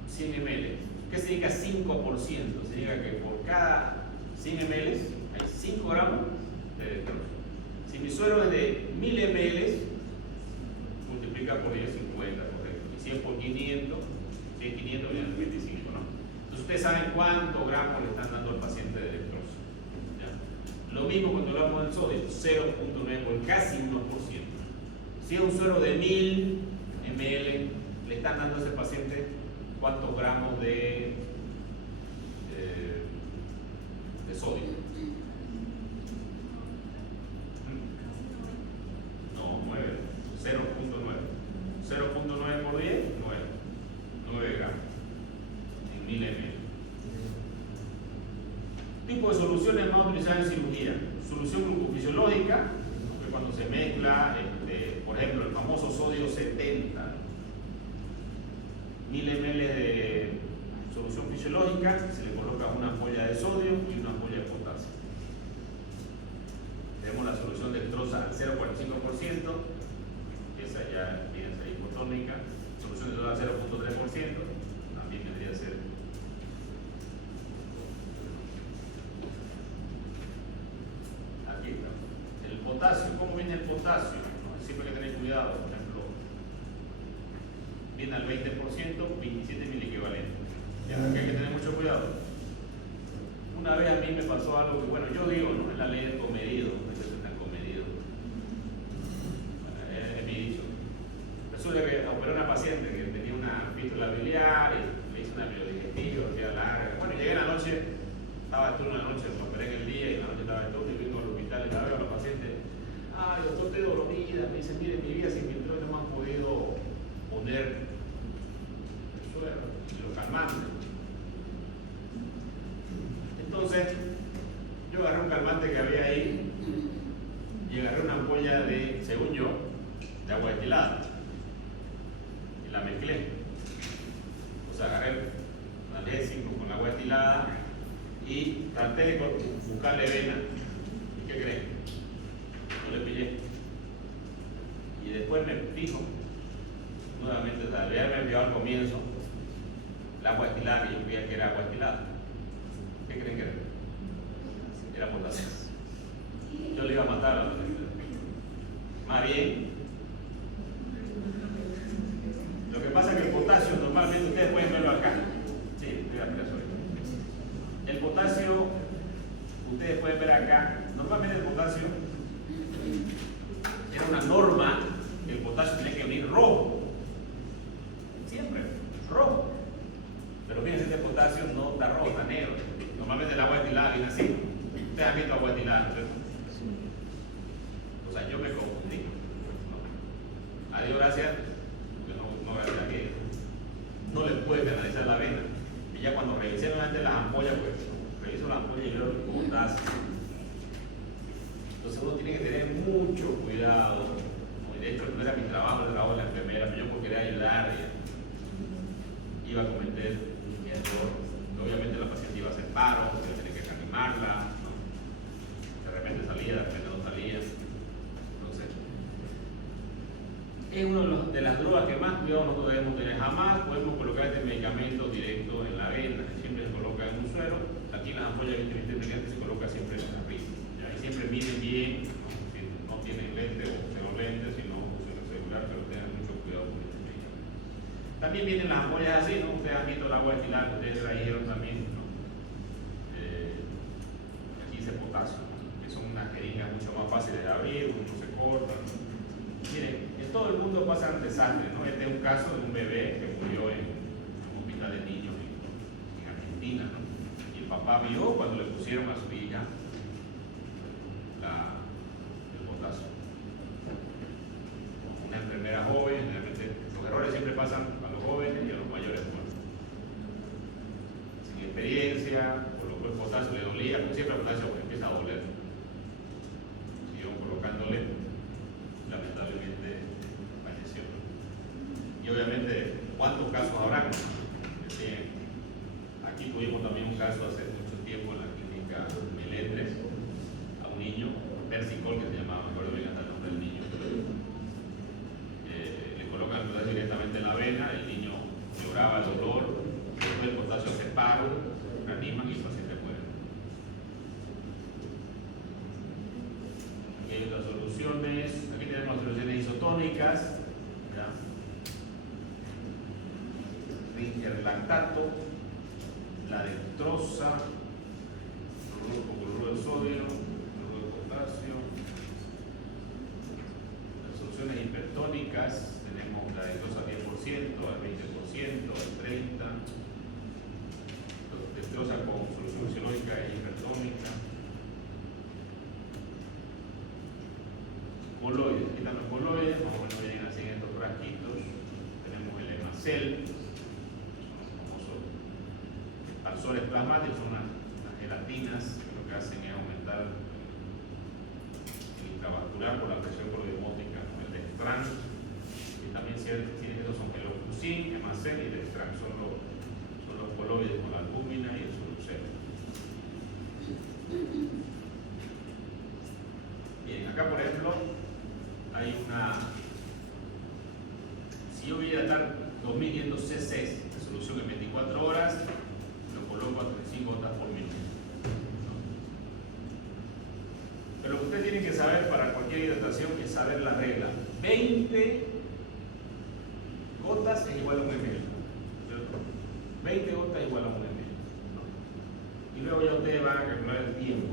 100 ml? ¿Qué significa 5%? Significa que por cada 100 ml hay 5 gramos de dextrosa. Si mi suero es de 1000 ml, multiplica por 10, 50, correcto. Y si es por 500, si es 500, viene el 25, ¿no? Entonces ustedes saben cuántos gramos le están dando al paciente de dextrosa, ¿ya? Lo mismo cuando hablamos del sodio, 0,9 por casi 1%. Si es un suero de 1000 ml, le están dando a ese paciente cuántos gramos de sodio. No, 9, 0,9. 0,9 por 10, 9 gramos en 1000 ml. Tipo de soluciones más utilizadas en cirugía. Solución glucofisiológica, que cuando se mezcla, por ejemplo, el famoso sodio 70, 1000 ml de solución fisiológica, se le coloca una ampolla de sodio y una ampolla de potasio. Tenemos la solución dextrosa al 0,45%, esa ya viene a ser hipotónica. Solución dextrosa al 0,3%, también vendría a ser. Aquí está. El potasio, ¿cómo viene el potasio? Siempre hay que tener cuidado, por ejemplo, viene al 20%, 27 miliequivalentes. Ya, aquí hay que tener mucho cuidado. Una vez a mí me pasó algo que, bueno, yo digo, ¿no?, es la ley del comedido, no es que soy tan comedido. Bueno, es mi dicho. Resulta que operé a una paciente que tenía una fístula biliar y le hice una biodigestiva, hacía larga. Bueno, llegué en la noche, estaba el turno en la noche, me operé en el día y en la noche estaba el turno y vengo al hospital y la veo a la paciente. Ay, doctor, estoy dolorida. Me dice, mire, mi vida sin filtro no me han podido poner el suero, los calmantes. Entonces, yo agarré un calmante que había ahí y agarré una ampolla de, según yo, de agua destilada y la mezclé. O sea, agarré analgésico con agua destilada, y traté de buscarle vena. ¿Y qué creen? No le pillé. Y después me fijo, nuevamente, ya me envió al comienzo el agua destilada, que yo creía que era agua destilada. ¿Qué creen que era? Era potasio. Yo le iba a matar a la potasio. Más bien, lo que pasa es que el potasio, normalmente ustedes pueden verlo acá. Sí, voy a mirar eso ahí. El potasio, ustedes pueden ver acá, normalmente el potasio era una norma, el potasio tenía que venir rojo. Siempre, rojo. Pero fíjense, este potasio no está rojo, está negro. Normalmente el agua destilada viene así. Ustedes han visto agua destilada, ¿no? O sea, yo me confundí. ¿No? A Dios gracias, porque no gracias a que no le puede penalizar la vena. Y ya cuando revisé nuevamente las ampollas, pues reviso las ampollas y veo el potasio. Entonces uno tiene que tener mucho cuidado. De hecho, no era mi trabajo, el trabajo de la enfermera, pero yo por querer ayudar iba a cometer un error. Obviamente la paciente iba a hacer paro, iba a tener que reanimarla, ¿no? De repente salía, de repente no salía. Entonces, es una de las drogas que más cuidado nosotros debemos tener. Jamás podemos colocar este medicamento directo en la vena, siempre se coloca en un suero. Aquí en las ampollas se coloca siempre en la risa. Y siempre miren bien, ¿no? Si no tienen lente o cero lentes, si no usen el celular, pero tengan mucho cuidado con este medicamento. También vienen las ampollas así, ¿no? Ustedes han visto el agua destilada que ustedes trajeron también, ¿no? Aquí dice potasio, ¿no? Que son unas jeringas mucho más fáciles de abrir, no se cortan, ¿no? Miren, en todo el mundo pasan desastres, ¿no? Este es un caso de un bebé que murió en un hospital de niños en Argentina, ¿no? Y el papá vio cuando le pusieron a su hija el potasio. Una enfermera joven, generalmente los errores siempre pasan a los jóvenes y a los mayores muertos. Sin experiencia, colocó el potasio, le dolía, porque siempre el potasio empieza a doler. Siguió colocándole, lamentablemente falleció. Y obviamente, ¿cuántos casos habrán? Aquí tuvimos también un caso hace mucho tiempo en la clínica Melendres, a un niño, Persicol, que se llamaba, me acuerdo bien hasta el nombre del niño. Le colocan el potasio directamente en la vena, el niño lloraba el dolor, después el potasio hace paro, reaniman y el paciente muere. Aquí hay otras soluciones, aquí tenemos las soluciones isotónicas, ¿ya? Ringerlactato, la dextrosa, cloruro de sodio, cloruro de potasio. Las soluciones hipertónicas tenemos la dextrosa al 10%, al 20%, al 30%. Dextrosa con solución fisiológica e hipertónica. Coloides, aquí están los coloides, más o menos vienen así en estos frasquitos. Tenemos el Hemacel, los famosos expansores plasmáticos, son unas gelatinas que lo que hacen es aumentar el intravascular por la presión coloidemótica, ¿no? El Dextran, y también tienen estos son el Ocusin, Hemacel y Dextran, son los coloides con la albúmina y el Solucel. Bien, acá por ejemplo hay una, si yo voy a dar 2500 cc de solución en 24 horas, lo coloco a 35 gotas por minuto. Pero lo que usted tiene que saber para cualquier hidratación es saber la regla. 20 gotas es igual a 1 ml. 20 gotas es igual a 1 ml. Y luego ya ustedes van a calcular el tiempo.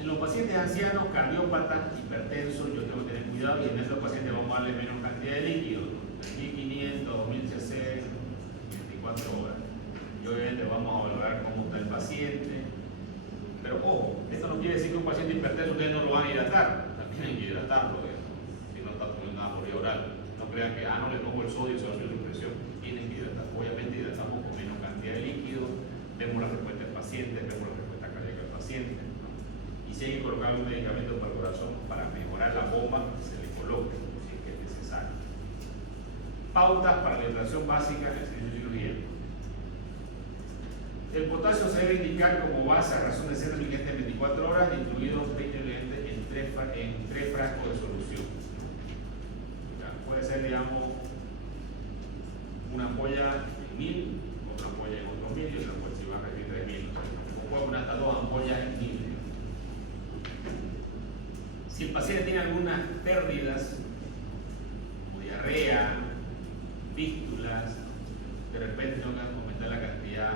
En los pacientes ancianos, cardiópatas, hipertensos, yo tengo que tener cuidado y en esos pacientes vamos a darle menos cantidad de líquido, 1500, 2000 cc, 24 horas. Y obviamente vamos a valorar cómo está el paciente. Pero ojo, esto no quiere decir que un paciente hipertenso ustedes no lo van a hidratar, tienen que hidratarlo, si no está tomando una por vía oral. No crean que, no le pongo el sodio y se va a subir su presión. Tienen que hidratar. Obviamente hidratamos con menos cantidad de líquido, vemos la respuesta del paciente, vemos la respuesta cardíaca del paciente. Y si hay que colocar un medicamento para el corazón para mejorar la bomba, se le coloque si es que es necesario. Pautas para la hidratación básica en el servicio de cirugía. El potasio se debe indicar como base a razón de ser replicante en 24 horas, distribuido preferiblemente en tres frascos de solución. Ya, puede ser, digamos, una ampolla en 1000, otra ampolla en otros 1000 y otra ampolla si van a requerir 3000. O puede poner hasta 2 ampollas en 1000. Si el paciente tiene algunas pérdidas, como diarrea, fístulas, de repente tengo que aumentar la cantidad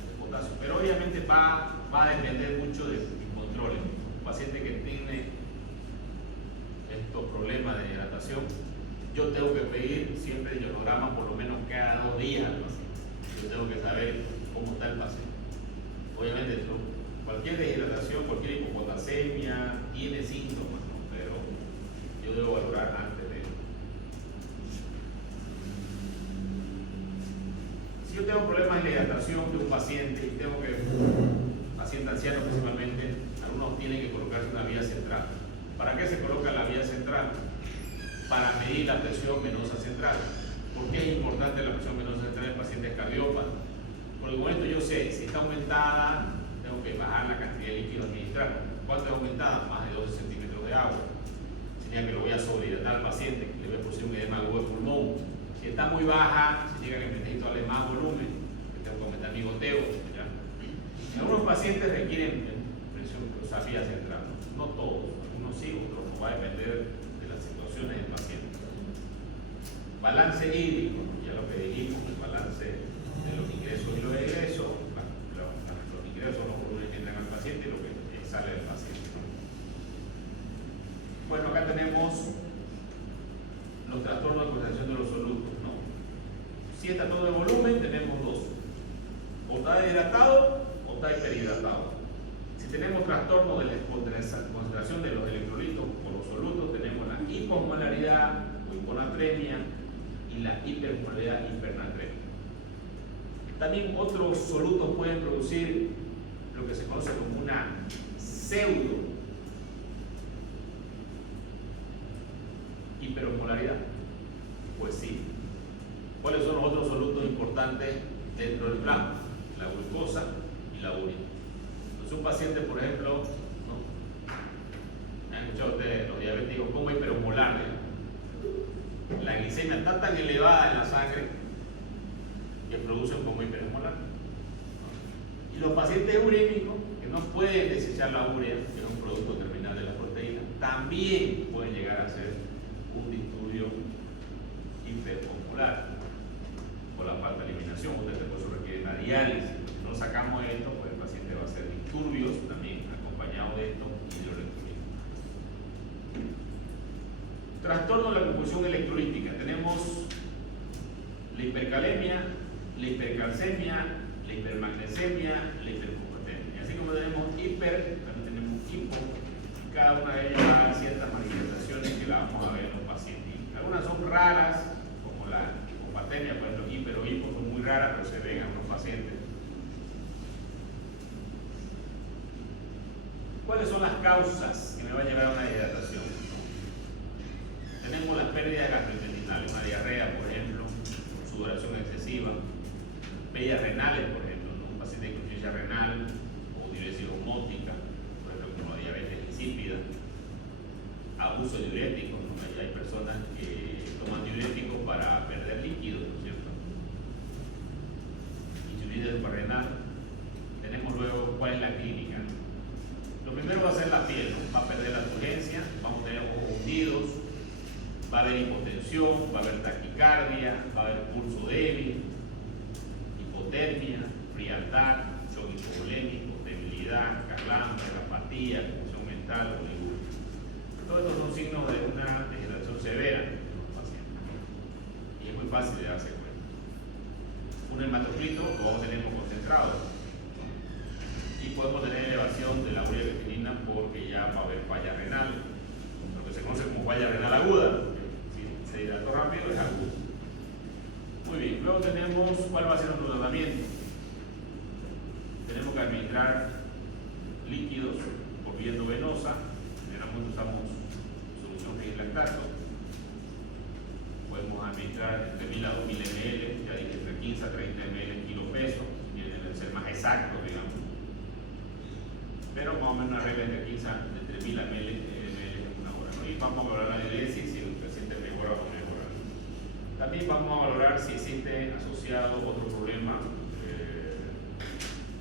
de potasio. Pero obviamente va a depender mucho de controles. Un paciente que tiene estos problemas de hidratación, yo tengo que pedir siempre ionograma por lo menos cada 2 días. Yo tengo que saber cómo está el paciente. Obviamente, cualquier deshidratación, cualquier hipopotasemia tiene síntomas, ¿no? Pero yo debo valorar antes de. Si yo tengo problemas de hidratación de un paciente y tengo que, paciente anciano principalmente, algunos tienen que colocarse una vía central. ¿Para qué se coloca la vía central? Para medir la presión venosa central. ¿Por qué es importante la presión venosa central en pacientes cardiópatas? Por el momento yo sé, si está aumentada, tengo que bajar la cantidad de líquido administrado. ¿Cuánto es aumentada? Más de 12 centímetros de agua. Significa que lo voy a sobrehidratar al paciente, que le voy a producir un edema agudo de pulmón. Si está muy baja, significa que necesito darle más volumen, que tengo que aumentar mi goteo. ¿Ya? Algunos pacientes requieren presión, o sea, vía central, no todos, algunos sí, otros no, va a depender de las situaciones del paciente. Balance hídrico, ya lo que dijimos, el balance de los ingresos y los egresos. Los ingresos son los volúmenes que entra al paciente y lo que sale del paciente. Bueno, acá tenemos los trastornos de concentración de los solutos, ¿no? Si es trastorno de volumen, tenemos dos: o está deshidratado o está hiperhidratado. Si tenemos trastorno de la concentración de los electrolitos o los solutos, tenemos la hiposmolaridad o hiponatremia y la hipermolaridad hipernatremia. También otros solutos pueden producir lo que se conoce como una pseudo hiperosmolaridad. Pues sí. ¿Cuáles son los otros solutos importantes dentro del plasma? La glucosa y la urina. Entonces un paciente, por ejemplo, ¿no? ¿Han escuchado ustedes los diabéticos como hiperosmolar? La glicemia está tan elevada en la sangre que producen como hiperosmolar. Y los pacientes urémicos que no pueden desechar la urea, que es un producto terminal de la proteína, también pueden llegar a ser un disturbio hiperosmolar por la falta de eliminación. Por eso requiere la diálisis. Si no sacamos esto, pues el paciente va a hacer disturbios también acompañado de esto hidroelectrolíticos. Trastorno de la composición electrolítica. Tenemos la hipercalemia, la hipercalcemia, la hipermagnesemia, la hiperpotemia. Así como tenemos hiper, también tenemos hipo. Cada una de ellas da ciertas manifestaciones que la vamos a ver en los pacientes. Algunas son raras, como la hipopatemia, pues los hiper o hipo son muy raras, pero se ven en los pacientes. ¿Cuáles son las causas que me van a llevar a una deshidratación? Tenemos las pérdidas gastrointestinales, una diarrea, por ejemplo, sudoración excesiva, pérdidas renales, por ejemplo, ¿no? Un paciente con insuficiencia renal o diuresis osmótica, por ejemplo, como la diabetes insípida, abuso de diuréticos, ¿no? Hay personas que toman diuréticos para perder líquido, ¿no es cierto? Insuficiencia suprarrenal. Tenemos luego cuál es la clínica, ¿no? Lo primero va a ser la piel, ¿no? Va a perder la turgencia, vamos a tener ojos hundidos, va a haber hipotensión, va a haber taquicardia, va a haber pulso débil, hipotermia, frialdad, shock hipovolémico, debilidad, calambre, apatía, confusión mental, oliguria. Todos estos son signos de una degeneración severa en los pacientes. Y es muy fácil de darse cuenta. Un hematocrito lo vamos a tener concentrado. Y podemos tener elevación de la urea creatinina porque ya va a haber falla renal, lo que se conoce como falla renal aguda. Si se hidrató rápido es agudo. Muy bien, luego tenemos cuál va a ser nuestro tratamiento. Tenemos que administrar líquidos por vía endovenosa. Generalmente usamos solución que es lactato. Podemos administrar entre 1000 a 2000 ml, ya dije entre 15 a 30 ml kilo peso, deben ser más exactos, digamos. Pero más o menos una regla entre 15, entre 1000 ml en una hora, ¿no? Y vamos a valorar la diuresis si el paciente mejora o no mejora. También vamos a valorar si existe asociado otro problema.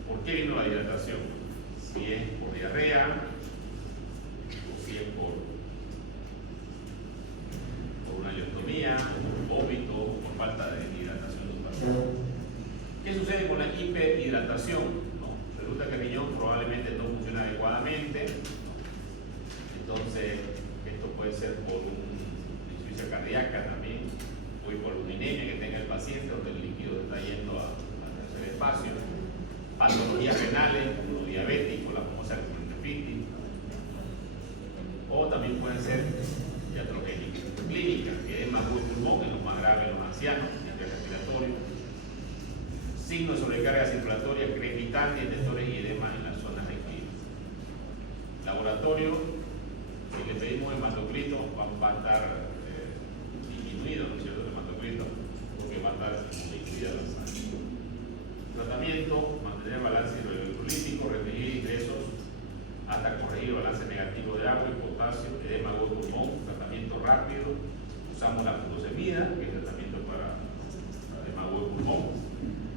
¿Por qué vino la hidratación? Si es por diarrea, o si es por una leucemia, o por vómito, o por falta de hidratación del paciente. ¿Qué sucede con la hiperhidratación? ¿No? Resulta que el riñón probablemente no funciona adecuadamente, ¿no? Entonces esto puede ser por una insuficiencia cardíaca también, o por una anemia que tenga el paciente, donde el líquido está yendo hacia el espacio. Patologías renales, como diabético, la famosa colitis, o también pueden ser iatrogénicas. Clínicas, edema agudo del pulmón, en los más graves, en los ancianos, sistema respiratorio, signos de sobrecarga circulatoria, crepitante, testores y edema en las zonas de clima. Laboratorio, si le pedimos hematocrito, va a estar disminuido, ¿no es cierto?, el hematocrito, porque va a estar disminuida la sangre. Tratamiento, mantener balance hidroelectrolítico, restringir ingresos hasta corregir el balance negativo de agua y potasio, edema agudo del pulmón, tratamiento rápido. Usamos la furosemida, que es el tratamiento para edema agudo del pulmón.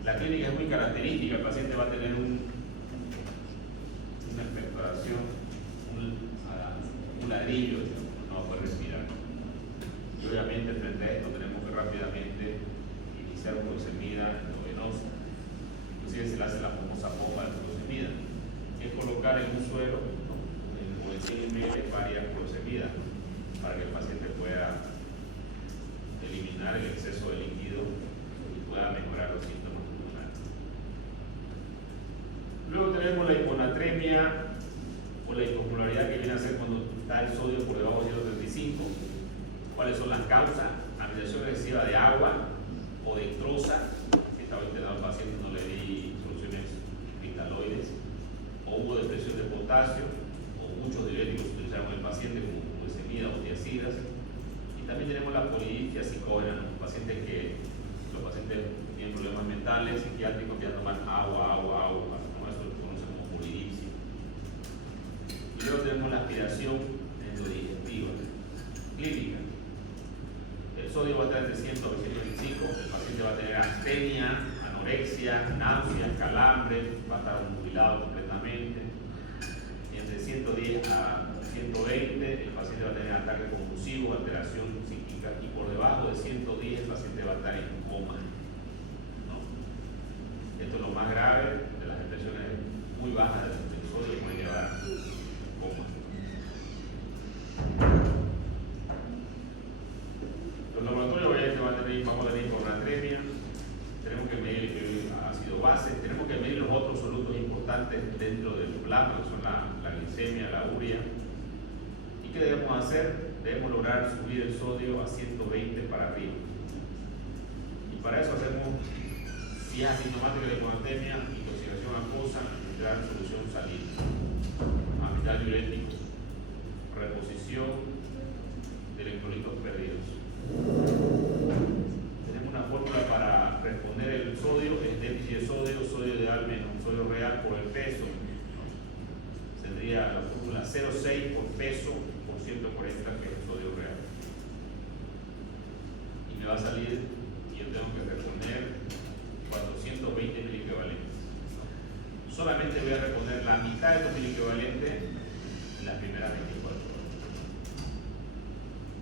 La clínica es muy característica, el paciente va a tener una expectoración, un ladrillo, no va a poder respirar. Y obviamente frente a esto tenemos que rápidamente iniciar furosemida endovenosa. Inclusive se le hace la famosa pompa de furosemida, que es colocar en un suero, ¿no?, o en 100 ml varias furosemidas para que el paciente pueda eliminar el exceso de líquido y pueda mejorar los síntomas pulmonares. Luego tenemos la hiponatremia o la hiposmolaridad, que viene a ser cuando está el sodio por debajo de 135. ¿Cuáles son las causas? Administración excesiva de agua o de dextrosa. Estaba intentando al paciente, no le di soluciones cristaloides, o hubo depresión de potasio, o muchos diuréticos se utilizaron en el paciente como furosemida o tiazidas. Y también tenemos la polidipsia psicógena, ¿no? Los pacientes que tienen problemas mentales, psiquiátricos, que ya toman agua, ¿no? Eso lo conocemos como polidipsia. Y luego tenemos la aspiración endodigestiva clínica. El sodio va a estar entre 100 y 125, el paciente va a tener astenia, anorexia, náuseas, calambre, va a estar obnubilado completamente. Entre 110 a 120, el paciente va a tener ataque convulsivo, alteración psíquica, y por debajo de 110 el paciente va a estar en coma, ¿no? Esto es lo más grave de las expresiones muy bajas del sodio, puede llevar a coma. Los laboratorios obviamente vamos a tener hiponatremia, tenemos que medir el ácido base, tenemos que medir los otros solutos importantes dentro del plasma, que son la glicemia, la urea. ¿Y qué debemos hacer? Debemos lograr subir el sodio a 120 para arriba. Y para eso hacemos, si es asintomática la hiponatremia, intoxicación acuosa, administrar solución salina, administrar diuréticos, reposición de electrolitos perdidos. Tenemos una fórmula para responder el sodio, el déficit de sodio ideal menos sodio real por el peso, ¿no? Tendría la fórmula 0,6 por peso por 140, que es el sodio real. Y me va a salir, y yo tengo que responder 420 miliequivalentes. Solamente voy a responder la mitad de estos miliequivalentes en las primeras 24 horas.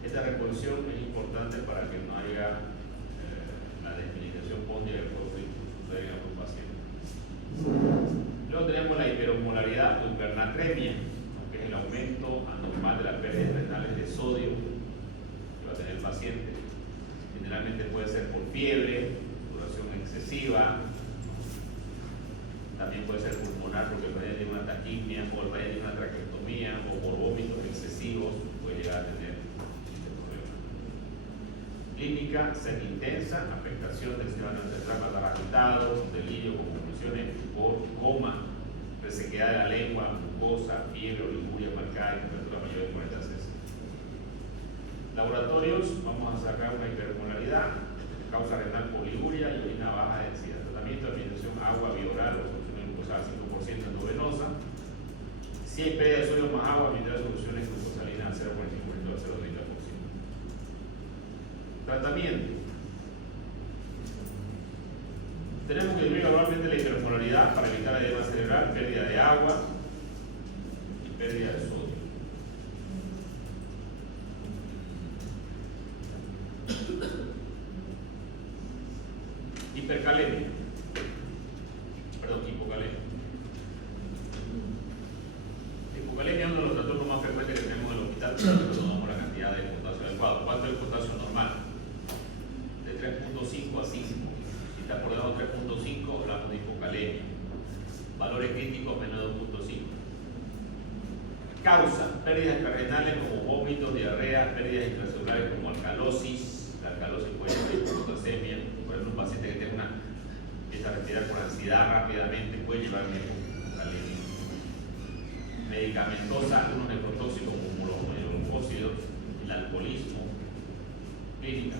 Esta reposición es importante para que no haya la desmilitación postdiabética que sucede en algunos pacientes. Luego tenemos la hiperosmolaridad o hipernatremia, ¿no?, que es el aumento anormal de las pérdidas renales de sodio que va a tener el paciente. Generalmente puede ser por fiebre, sudoración excesiva, también puede ser pulmonar porque el paciente tiene una taquipnia, o el paciente tiene una traqueotomía, o por vómitos excesivos puede llegar a tener este problema. Clínica, sed intensa, afectación del sistema nervioso central, para estar agitado, delirio con convulsiones, por coma, resequedad de la lengua, mucosa, fiebre, oliguria marcada y temperatura mayor de 40 Celsius. Laboratorios, vamos a sacar una hipermolaridad, causa renal por oliguria y orina baja densidad. Tratamiento, administración, agua, bioral o solución endovenosa. Si hay pérdida de sodio más agua, administrar soluciones glucosalinas al 0,45% al 0,30%. Tratamiento. Tenemos que disminuir gradualmente la hipermolaridad para evitar edema cerebral, pérdida de agua y pérdida de sodio. Hipocalemia. Hipocalemia es uno de los trastornos más frecuentes que tenemos en el hospital cuando no damos la cantidad de potasio adecuado. ¿Cuánto es el potasio normal? De 3.5 a 5. Si está por debajo de 3.5, hablamos de hipocalemia. Valores críticos menos de 2.5. Causa: pérdidas cardiales como vómitos, diarrea, pérdidas intracelulares como alcalosis. La alcalosis puede ser hipopotasemia. Por ejemplo, un paciente que empieza a respirar con ansiedad rápidamente puede llevar a hipocalemia. Medicamentosa, algunos nefrotóxicos como los glucósidos, el alcoholismo, clínica.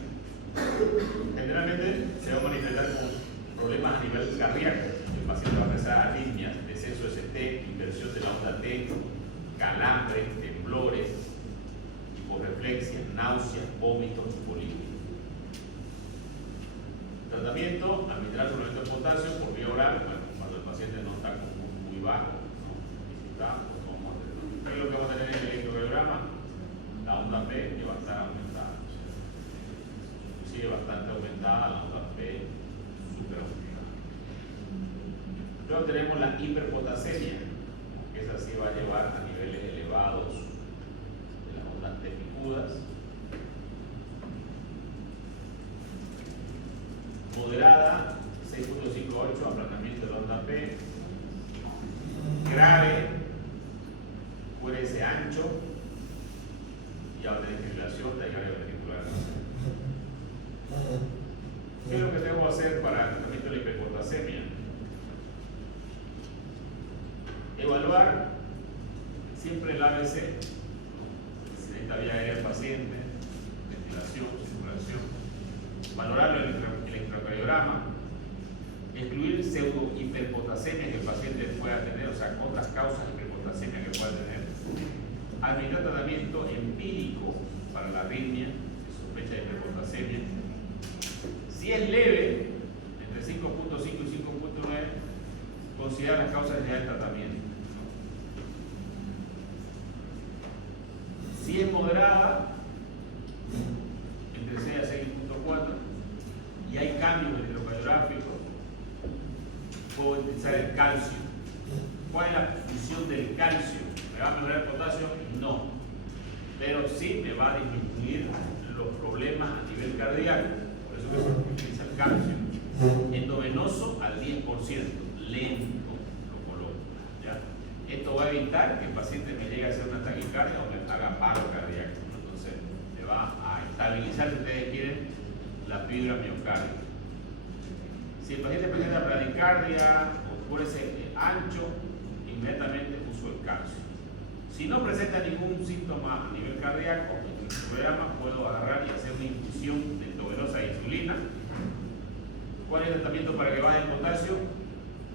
Generalmente se va a manifestar con problemas a nivel cardíaco. El paciente va a empezar arritmias, descenso ST, inversión de la onda T, calambre, temblores, hiporreflexia, náuseas, vómitos, hipolipia. Tratamiento: administrar suplemento de potasio por vía oral, cuando el paciente no está muy bajo, ¿no? Y si está, pues vamos a hacer. ¿Qué es lo que vamos a tener en el electrocardiograma? La onda P que va a estar aumentada. Sigue bastante aumentada, la onda P súper aumentada. Luego tenemos la hiperpotasemia, que esa sí va a llevar a niveles elevados de las ondas T picudas. Moderada, 6.58, aplanamiento de la onda P. Grave, QRS ancho y autodefibrilación de carga ventricular. ¿Qué es lo que tengo que hacer para el tratamiento de la hiperpotasemia? Evaluar siempre el ABC, si necesita vía aérea del paciente, ventilación, circulación. Valorar el electrocardiograma, excluir pseudo hiperpotasemia que el paciente pueda tener, o sea, otras causas de hiperpotasemia que pueda tener. Administrar tratamiento empírico para la arritmia, si sospecha de hiperpotasemia. Si es leve, entre 5.5 y 5.9, considerar las causas de tratamiento. Si es moderada, entre 6 a 6.4, y hay cambios electrocardiográficos, puedo utilizar el calcio. ¿Cuál es la función del calcio? ¿Me va a mejorar el potasio? No. Pero sí me va a disminuir los problemas a nivel cardíaco. Por eso que se utiliza el calcio. Endovenoso al 10%. Lento lo coloco. ¿Ya? Esto va a evitar que el paciente me llegue a hacer una taquicardia o me haga paro cardíaco. Entonces, me va a estabilizar, si ustedes quieren, la fibra miocárdica. Si el paciente presenta bradicardia o por ese ancho, inmediatamente uso el calcio. Si no presenta ningún síntoma a nivel cardíaco, en el programa puedo agarrar y hacer una infusión de endovenosa de insulina. ¿Cuál es el tratamiento para que baje el potasio?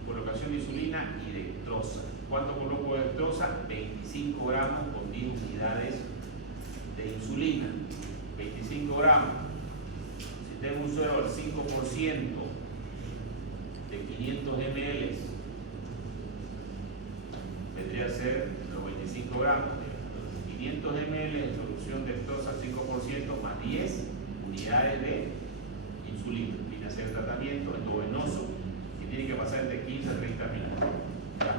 Colocación de insulina y dextrosa. ¿Cuánto coloco de dextrosa? 25 gramos con 10 unidades de insulina. 25 gramos. Si tengo un suero al 5% de 500 ml, vendría a ser los 25 gramos. 500 ml de solución dextrosa al 5% más 10 unidades de insulina. Viene a ser el tratamiento endovenoso que tiene que pasar entre 15 a 30 minutos. ¿Ya?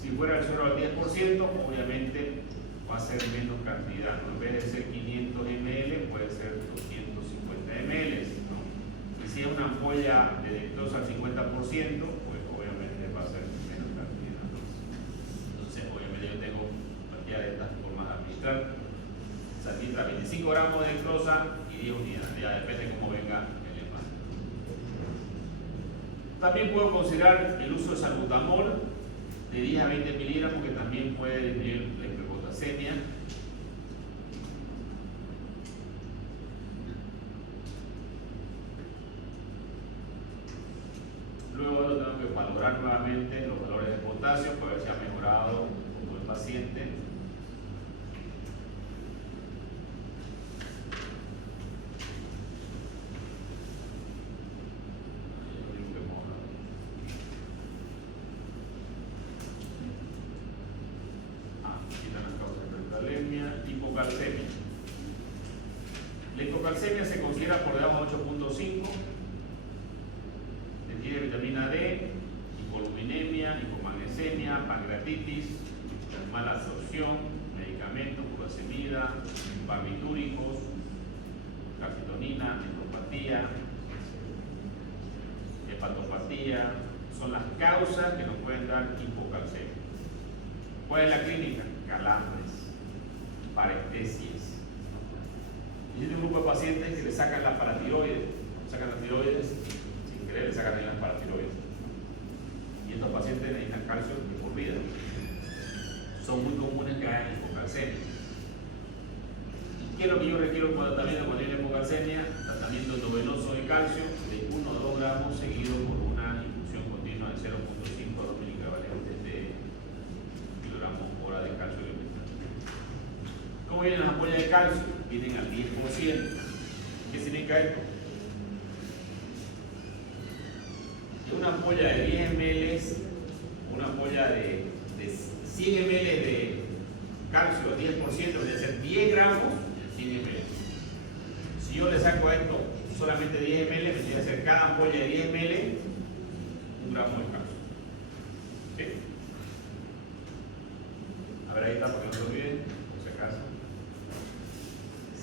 Si fuera el suero al 10%, obviamente va a ser menos cantidad, ¿no? En vez de ser 500 ml, puede ser 250 ml, ¿no? Y si es una ampolla de dextrosa al 50%, pues obviamente va a ser menos cantidad, ¿no? Entonces, obviamente yo tengo cualquiera de estas formas de administrar. Se administra 25 gramos de dextrosa y 10 unidades, ya depende de cómo venga el hepato. También puedo considerar el uso de salbutamol de 10 a 20 miligramos, que también puede disminuir la hiperpotasemia. Luego lo tengo que valorar valorar nuevamente los valores de potasio para ver si ha mejorado con el paciente. Hipocalcemia. La hipocalcemia se considera por debajo de 8.5, requiere vitamina D, hipoluminemia, hipomagnesemia, pancreatitis, mala absorción, medicamentos, furosemida, barbitúricos, calcitonina, nefropatía, hepatopatía, son las causas que nos pueden dar hipocalcemia. ¿Cuál es la clínica? Calambres, parestesias. Existe un grupo de pacientes que le sacan la paratiroides, sin querer le sacan ahí las paratiroides. Y estos pacientes necesitan calcio de por vida. Son muy comunes que hagan hipocalcemia. ¿Qué es lo que yo requiero como tratamiento cuando hay hipocalcemia? Tratamiento endovenoso de calcio de 1 a 2 gramos seguido por una infusión continua de 0.5 a 2 milicavalentes de kilogramos hora de calcio elemental. ¿Cómo vienen las ampollas de calcio? Vienen al 10%. ¿Qué significa esto? Que una ampolla de 10 ml, una ampolla de 100 ml de calcio al 10%, debe ser 10 gramos en 100 ml. Si yo le saco a esto solamente 10 ml, me tiene que hacer cada ampolla de 10 ml 1 gramo de calcio. ¿Sí? A ver, ahí está, para que no se olviden, por si acaso.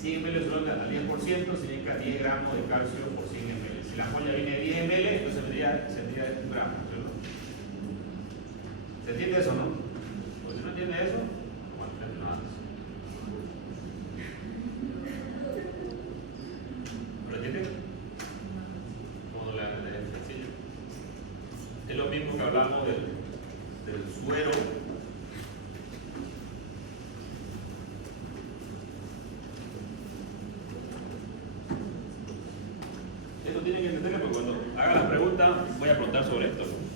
100 ml son al 10%, significa 10 gramos de calcio por 100 ml. Si la ampolla viene de 10 ml, entonces sería 1 gramo, ¿cierto? ¿Se entiende eso, no? Pues si no entiende eso, bueno, no haces. ¿Lo entienden? ¿Cómo le hagan de sencillo? Es lo mismo que hablamos del suero. Esto tienen que entenderlo porque cuando haga las preguntas voy a preguntar sobre esto, ¿no?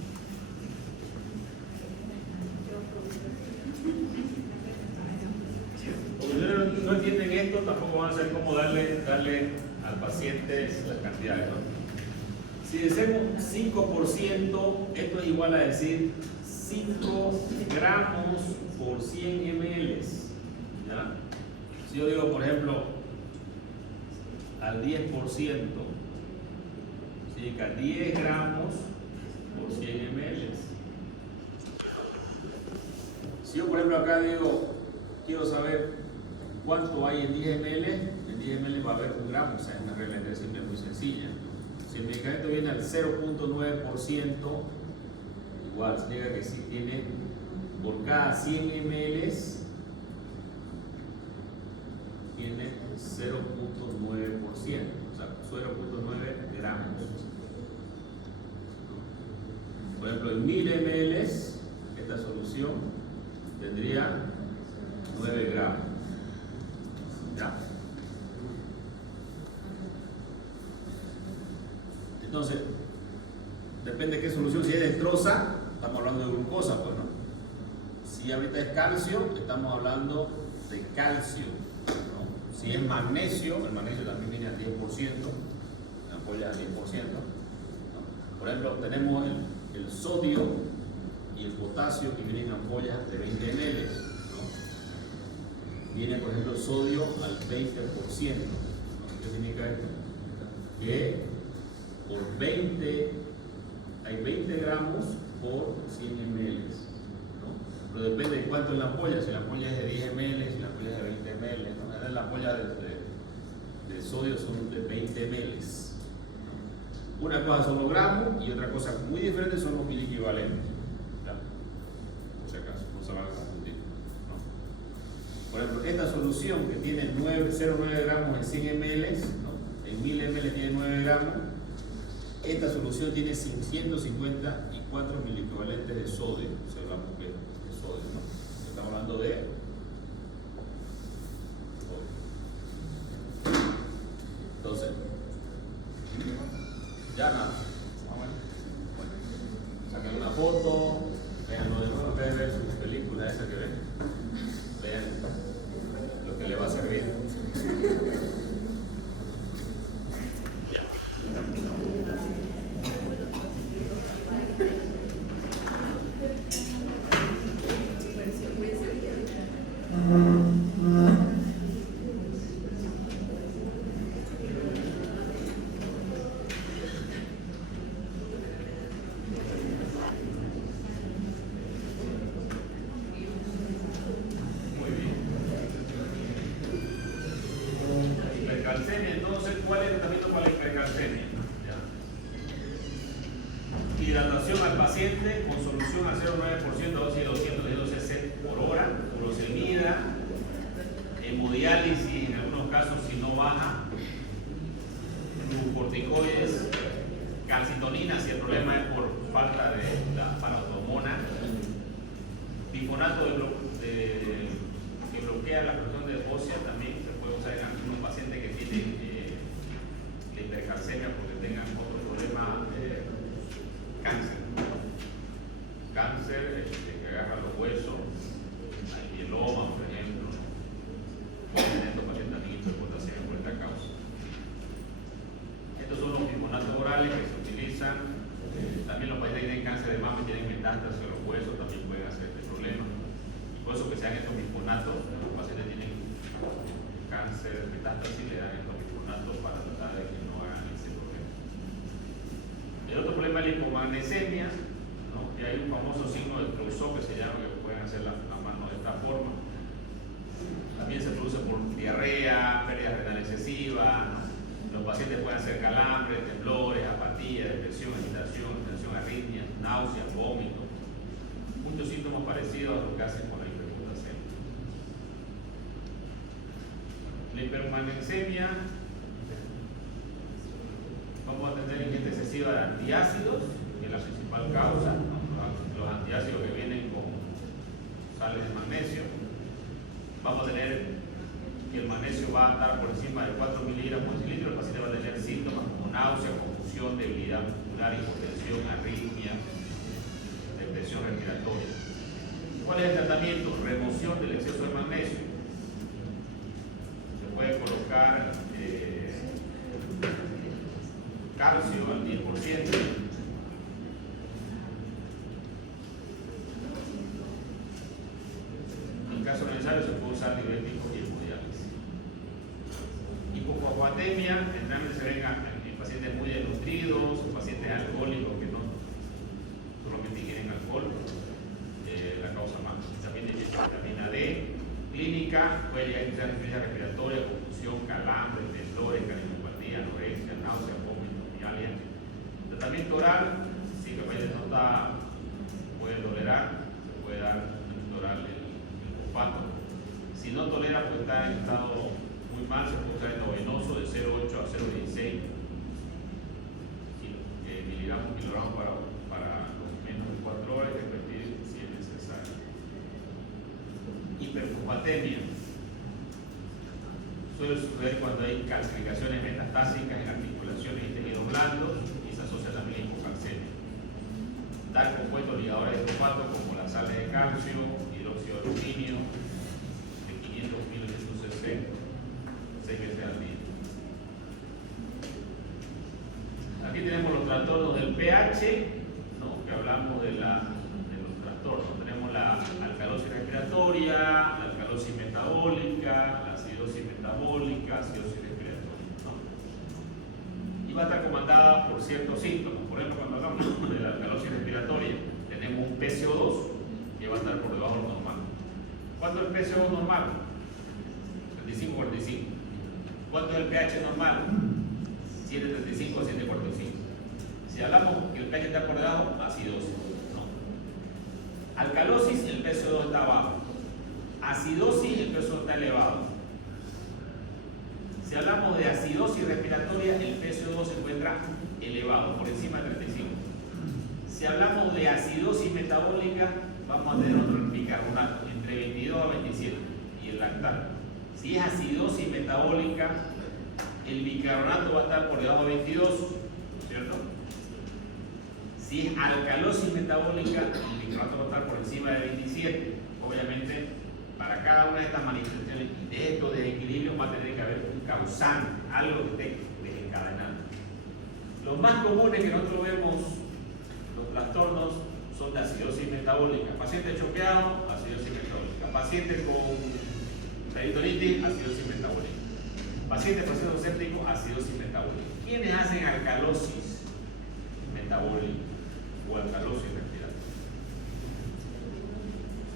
Porque si no entienden esto, tampoco van a saber cómo darle al paciente las cantidades, ¿no? Si decimos 5%, esto es igual a decir 5 gramos por 100 ml. ¿Ya? Si yo digo, por ejemplo, al 10%, significa 10 gramos por 100 ml. Si yo, por ejemplo, acá digo, quiero saber cuánto hay en 10 ml, en 10 ml va a haber 1 gramo, o sea, es una regla de simple muy sencilla. Si el medicamento viene al 0.9%, igual significa que si tiene por cada 100 ml, tiene 0.9%, o sea, 0.9 gramos. Por ejemplo, en 1000 ml, esta solución tendría 9 gramos. ¿Ya? Entonces, depende de qué solución. Si es destroza, estamos hablando de glucosa, pues, ¿no? Si ahorita es calcio, estamos hablando de calcio, ¿no? Si es magnesio, el magnesio también viene al 10%, la ampolla al 10%, ¿no? Por ejemplo, tenemos el sodio y el potasio que vienen en ampollas de 20 ml, ¿no? Viene, por ejemplo, el sodio al 20%, ¿no? ¿Qué significa esto? Que por 20, hay 20 gramos por 100 ml, ¿no? Pero depende de cuánto es la ampolla, si la ampolla es de 10 ml, si la ampolla es de 20 ml, ¿no? La ampolla de sodio son de 20 ml, ¿no? Una cosa son los gramos y otra cosa muy diferente son los miliequivalentes, ¿ya? Por si acaso, no se van a confundir, ¿no? Por ejemplo, esta solución que tiene 0,9 gramos en 100 ml, ¿no? En 1000 ml tiene 9 gramos. Esta solución tiene 154 miliequivalentes de sodio, si hablamos de sodio, ¿no? Estamos hablando de sodio. Entonces, ya nada. Bueno, saqué una foto, veanlo de nuevo, en vez de ver sus películas, esa que ven, vean lo que le va a servir. Hipercalcemia, entonces, ¿cuál es el tratamiento para la hipercalcemia? Hidratación al paciente con solución al 0,9% dosis de 200 cc por hora, furosemida, hemodiálisis en algunos casos si no baja, glucocorticoides, calcitonina si el problema es por falta de la paratormona, bifonato que bloquea la presión de ósea también se puede usar en algunos pacientes que tienen hipercalcemia porque tengan otro problema, cáncer que agarra los huesos, el mieloma por ejemplo, pueden tener estos pacientes también hiperpotasemia por esta causa. Estos son los bifonatos orales que se utilizan, también los pacientes que tienen cáncer de mama y tienen metástasis en los huesos también pueden hacer este problema. Y por eso que se dan estos bifonatos, los pacientes tienen cáncer, metástasis, le dan estos bifonatos para tratar de que no hagan ese problema. El otro problema es la hipomagnesemia, ¿no? Y hay un famoso signo de Trousseau que se llama, que pueden hacer la mano de esta forma. También se produce por diarrea, pérdida renal excesiva, ¿no? Los pacientes pueden hacer calambres, temblores, apatía, depresión, agitación, arritmias, náuseas, vómitos. Muchos síntomas parecidos a lo que hacen con la hiperpotasemia. La hipermagnesemia, vamos a tener ingesta excesiva de antiácidos, que es la principal causa, ¿no? Los antiácidos que vienen con sales de magnesio. Vamos a tener que el magnesio va a estar por encima de 4 miligramos por decilitro, el paciente va a tener síntomas como náusea, confusión, debilidad muscular, hipotensión, arritmia, depresión respiratoria. ¿Cuál es el tratamiento? Remoción del exceso de magnesio. Se puede colocar calcio al 10%. En caso necesario se puede usar diuréticos y hemodiálisis. Hipofosfatemia, generalmente se ven en pacientes muy desnutridos, pacientes alcohólicos que no solamente ingieren alcohol, la causa más. También de vitamina D, clínica, puede llegar a iniciar insuficiencia respiratoria, confusión, calambres, temblores, cardiopatía, anorexia, náuseas, vómitos, mialgia. Tratamiento oral, si el paciente no puede tolerar, se puede dar oral el fosfato. Si no tolera, pues está en estado muy mal, se puede usar endovenoso de 0,8 a 0,16 miligramos para los menos de 4 horas y repetir si es necesario. Hiperfosfatemia suele suceder cuando hay calcificaciones metastásicas en articulaciones y tejidos blandos y se asocia también a hipocalcemia. Dar compuestos ligadores de fosfato como las sales de calcio, hidróxido de aluminio de 500 cc 6 veces al día. Aquí tenemos los trastornos del pH, ¿no? Que hablamos de los trastornos. Tenemos la alcalosis respiratoria, la alcalosis metabólica, la acidosis metabólica, acidosis respiratoria, ¿no? Y va a estar comandada por ciertos síntomas. Por ejemplo, cuando hablamos de la alcalosis respiratoria, tenemos un PCO2 que va a estar por debajo de lo normal. ¿Cuánto es el PCO2 normal? 35-45. ¿Cuánto es el pH normal? 735 a 745. Si hablamos que el pH está por debajo, acidosis. No. Alcalosis, el PCO2 está abajo. Acidosis, el PCO2 está elevado. Si hablamos de acidosis respiratoria, el PCO2 se encuentra elevado, por encima de 35. Si hablamos de acidosis metabólica, vamos a tener otro bicarbonato, entre 22 a 27, y el lactato. Si es acidosis metabólica, el bicarbonato va a estar por debajo de 22, ¿cierto? Si Si es alcalosis metabólica, el nitrato va a estar por encima de 27. Obviamente, para cada una de estas manifestaciones y de estos desequilibrios va a tener que haber un causante, algo que esté desencadenando. Los más comunes que nosotros vemos, los trastornos, son de acidosis metabólica. Paciente choqueado, acidosis metabólica. Paciente con peritonitis, acidosis metabólica. Paciente proceso séptico, acidosis metabólica. ¿Quiénes hacen alcalosis metabólica o alcalosis respiratoria?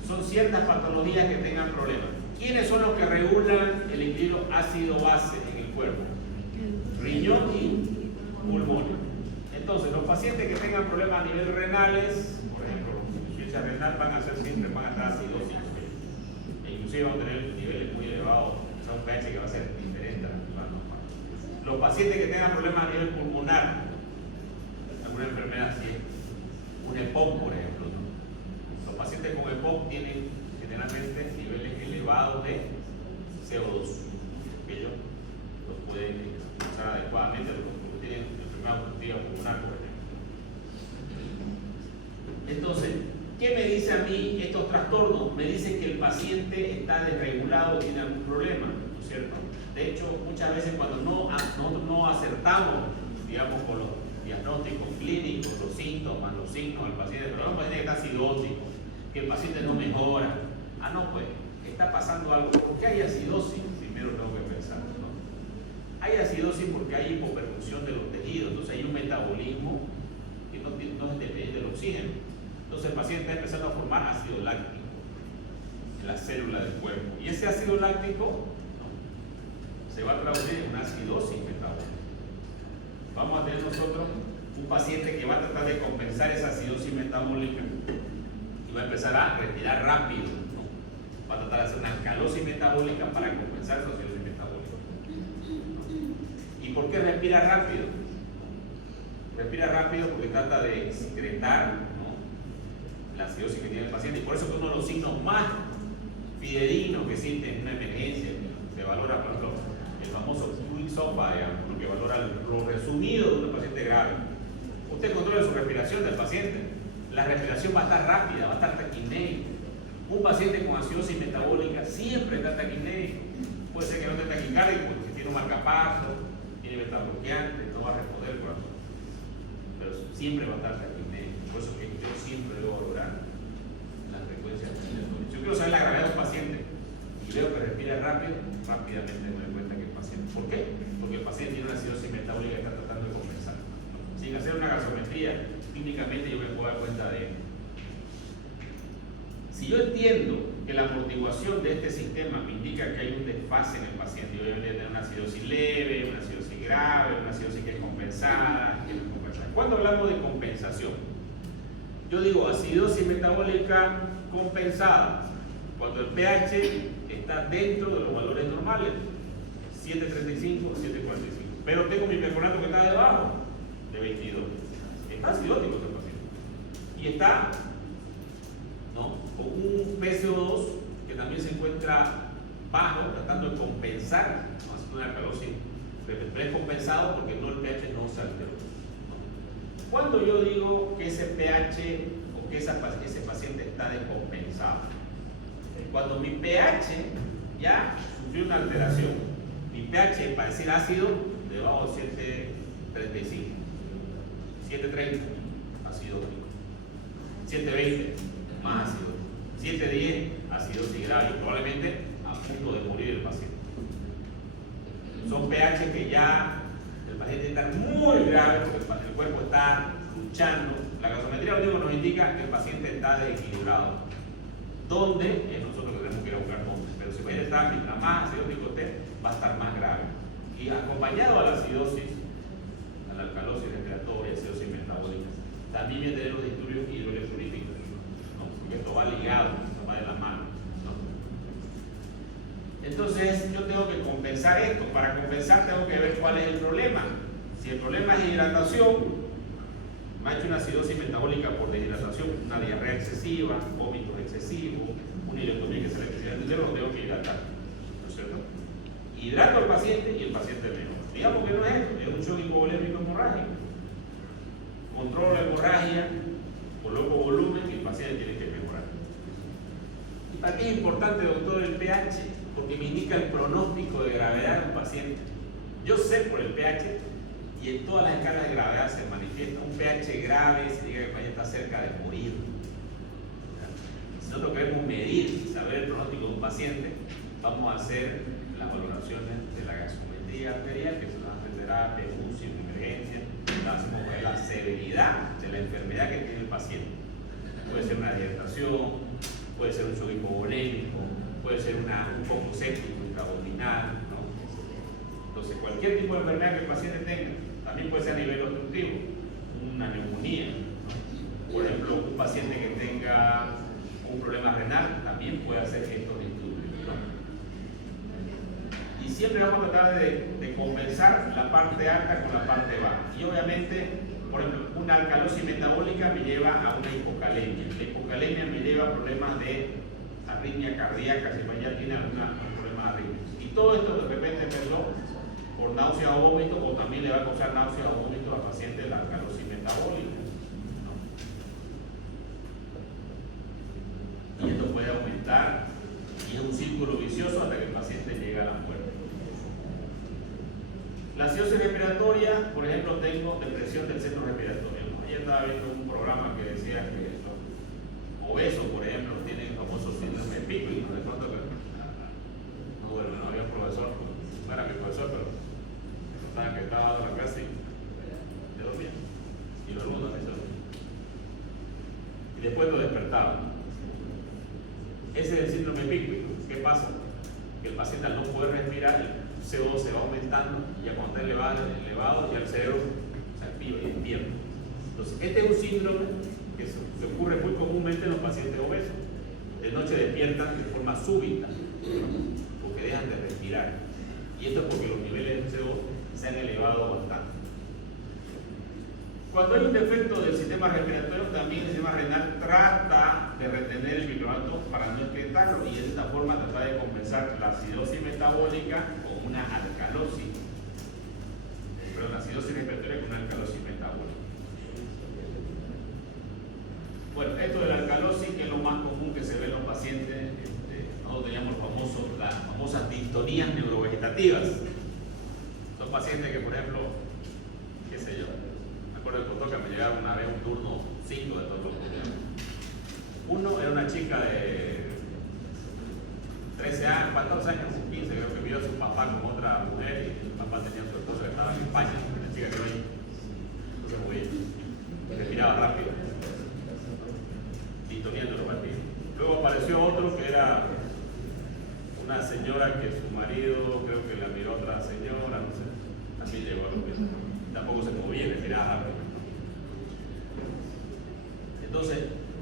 Son ciertas patologías que tengan problemas. ¿Quiénes son los que regulan el equilibrio ácido-base en el cuerpo? Riñón y pulmones. Entonces, los pacientes que tengan problemas a nivel renales, por ejemplo, insuficiencia renal, van a estar acidósicos. E inclusive van a tener niveles muy elevados, o sea, un pH que va a ser diferente a la normal. Los pacientes que tengan problemas a nivel pulmonar, alguna enfermedad así, un EPOC, por ejemplo, ¿no? Los pacientes con EPOC tienen generalmente niveles elevados de CO2, que ellos los pueden usar adecuadamente, los que tienen enfermedad obstructiva pulmonar, por ejemplo. Entonces, ¿qué me dice a mí estos trastornos? Me dice que el paciente está desregulado, tiene algún problema, ¿no es cierto? De hecho, muchas veces cuando nosotros no acertamos, digamos, con los diagnósticos clínicos, los síntomas, los signos del paciente, pero no puede ser que está acidótico, que el paciente no mejora. Ah, no, pues, está pasando algo. ¿Por qué hay acidosis? Primero tengo que pensar, ¿no? Hay acidosis porque hay hipoperfusión de los tejidos, entonces hay un metabolismo que no es dependiente del oxígeno. Entonces el paciente está empezando a formar ácido láctico en las células del cuerpo. Y ese ácido láctico, ¿no?, se va a traducir en una acidosis metabólica. Vamos a tener nosotros un paciente que va a tratar de compensar esa acidosis metabólica y va a empezar a respirar rápido, ¿no? Va a tratar de hacer una alcalosis metabólica para compensar esa acidosis metabólica. ¿Y por qué respira rápido? Respira rápido porque trata de secretar, ¿no?, la acidosis que tiene el paciente, y por eso que uno de los signos más fidedignos que existe en una emergencia, se valora, por ejemplo, el famoso QSOFA, lo que valora lo resumido de un paciente grave. Usted controla su respiración del paciente, la respiración va a estar rápida, va a estar taquipnéico. Un paciente con acidosis metabólica siempre está taquipnéico. Puede ser que no esté taquicárdico, porque si tiene un marcapaso, tiene beta bloqueante, no va a responder el corazón, pero siempre va a estar taquipnéico. Por eso que yo siempre debo valorar la frecuencia respiratoria. Yo quiero saber la gravedad de un paciente y veo que respira rápido, rápidamente me doy cuenta que el paciente. ¿Por qué? Porque el paciente tiene una acidosis metabólica que está tratando de compensar. Sin hacer una gasometría, clínicamente yo me puedo dar cuenta de esto. Si yo entiendo que la amortiguación de este sistema me indica que hay un desfase en el paciente, yo voy a tener una acidosis leve, una acidosis grave, una acidosis que es compensada, que no es compensada. ¿Cuándo hablamos de compensación? Yo digo acidosis metabólica compensada cuando el pH está dentro de los valores normales, 7.35, 7.45, pero tengo mi percolato que está debajo de 22. Está acidótico este paciente y está, ¿no?, con un PCO2 que también se encuentra bajo, tratando de compensar, ¿no?, haciendo una alcalosis, pero es compensado porque no, el pH no se alteró, ¿no? Cuando yo digo que ese pH o que ese paciente está descompensado, cuando mi pH ya sufrió una alteración, mi pH para decir ácido debajo de 7.35, 7.30 acidótico, 7.20 más ácido, 7.10 acidosis grave, probablemente a punto de morir el paciente. Son pH que ya el paciente está muy grave porque el cuerpo está luchando. La gasometría lo único que nos indica que el paciente está desequilibrado. ¿Dónde? Es nosotros que tenemos que ir a buscar dónde. Pero si el paciente está, mientras más acidótico esté, va a estar más grave. Y acompañado a la acidosis, a la alcalosis respiratoria, acidosis metabólica, también viene tener los disturbios hidroelectrolíticos, ¿no?, porque esto va ligado, esto va de la mano, ¿no? Entonces yo tengo que compensar esto. Para compensar tengo que ver cuál es el problema. Si el problema es hidratación, me ha hecho una acidosis metabólica por deshidratación, una diarrea excesiva, vómitos excesivos, una ileotomía que se le excesiva el dinero, lo tengo que hidratar, ¿no es cierto? Hidrato al paciente y el paciente mejor. Digamos que no es esto, es un shock hipovolémico hemorrágico controlo la hemorragia, coloco volumen y el paciente tiene que mejorar. ¿Y para qué es importante, doctor, el pH? Porque me indica el pronóstico de gravedad de un paciente. Yo sé por el pH, y en todas las escalas de gravedad se manifiesta. Un pH grave significa que el paciente está cerca de morir. Si nosotros queremos medir y saber el pronóstico de un paciente, vamos a hacer las valoraciones de la gasometría arterial, que se nos hace terapia, UCI, emergencia. Hacemos ver la severidad de la enfermedad que tiene el paciente. Puede ser una deshidratación, puede ser un shock hipovolémico, puede ser un foco séptico intraabdominal, ¿no? Entonces, cualquier tipo de enfermedad que el paciente tenga, también puede ser a nivel obstructivo, una neumonía, ¿no? Por ejemplo, un paciente que tenga un problema renal también puede hacer estos disturbios, ¿no? Y siempre vamos a tratar de compensar la parte alta con la parte baja. Y obviamente, por ejemplo, una alcalosis metabólica me lleva a una hipocalemia. La hipocalemia me lleva a problemas de arritmia cardíaca, si ya tiene algún problema de arritmia. Y todo esto de repente empezó por náusea o vómito, o también le va a causar náusea o vómito al paciente de la alcalosis metabólica, ¿no? Y esto puede aumentar, y es un círculo vicioso hasta que el paciente llega a la muerte. La acidosis respiratoria, por ejemplo, tengo depresión del centro respiratorio, ¿no? Ayer estaba viendo un programa que decía que los obesos, por ejemplo, tienen el famoso síndrome de Pickwick, ¿no? De pronto, no había un profesor, no era mi profesor, pero pensaban que estaba dando la clase y se dormía. Y los alumnos también se dormían. Y después lo despertaban. Ese es el síndrome de Pickwick, ¿no? ¿Qué pasa? Que el paciente al no poder respirar, el CO2 se va aumentando y ya cuando está elevado ya el cerebro se activa y despierta. Entonces, este es un síndrome que ocurre muy comúnmente en los pacientes obesos. De noche despiertan de forma súbita, ¿no? Porque dejan de respirar. Y esto es porque los niveles de CO2 se han elevado bastante. Cuando hay un defecto del sistema respiratorio, también el sistema renal trata de retener el bicarbonato para no excretarlo y de esta forma trata de compensar la acidosis metabólica con una alcalosis. Perdón, la acidosis respiratoria con una alcalosis metabólica. Bueno, esto de la alcalosis, que es lo más común que se ve en los pacientes, nosotros teníamos las famosas distonías neurovegetativas. Son pacientes que, por ejemplo, qué sé yo, el doctor que me llegaba una vez un turno 5 de todos los turnos. Uno era una chica de 13 años, 14 años, 15, creo que vio a su papá con otra mujer y el papá tenía su esposa que estaba en España, una chica que no se movía, respiraba rápido, distonía neuropatía. Luego apareció otro que era una señora que su marido, creo que la miró otra señora, no sé, también llegó a lo mismo. Tampoco se movía y respiraba rápido. Entonces,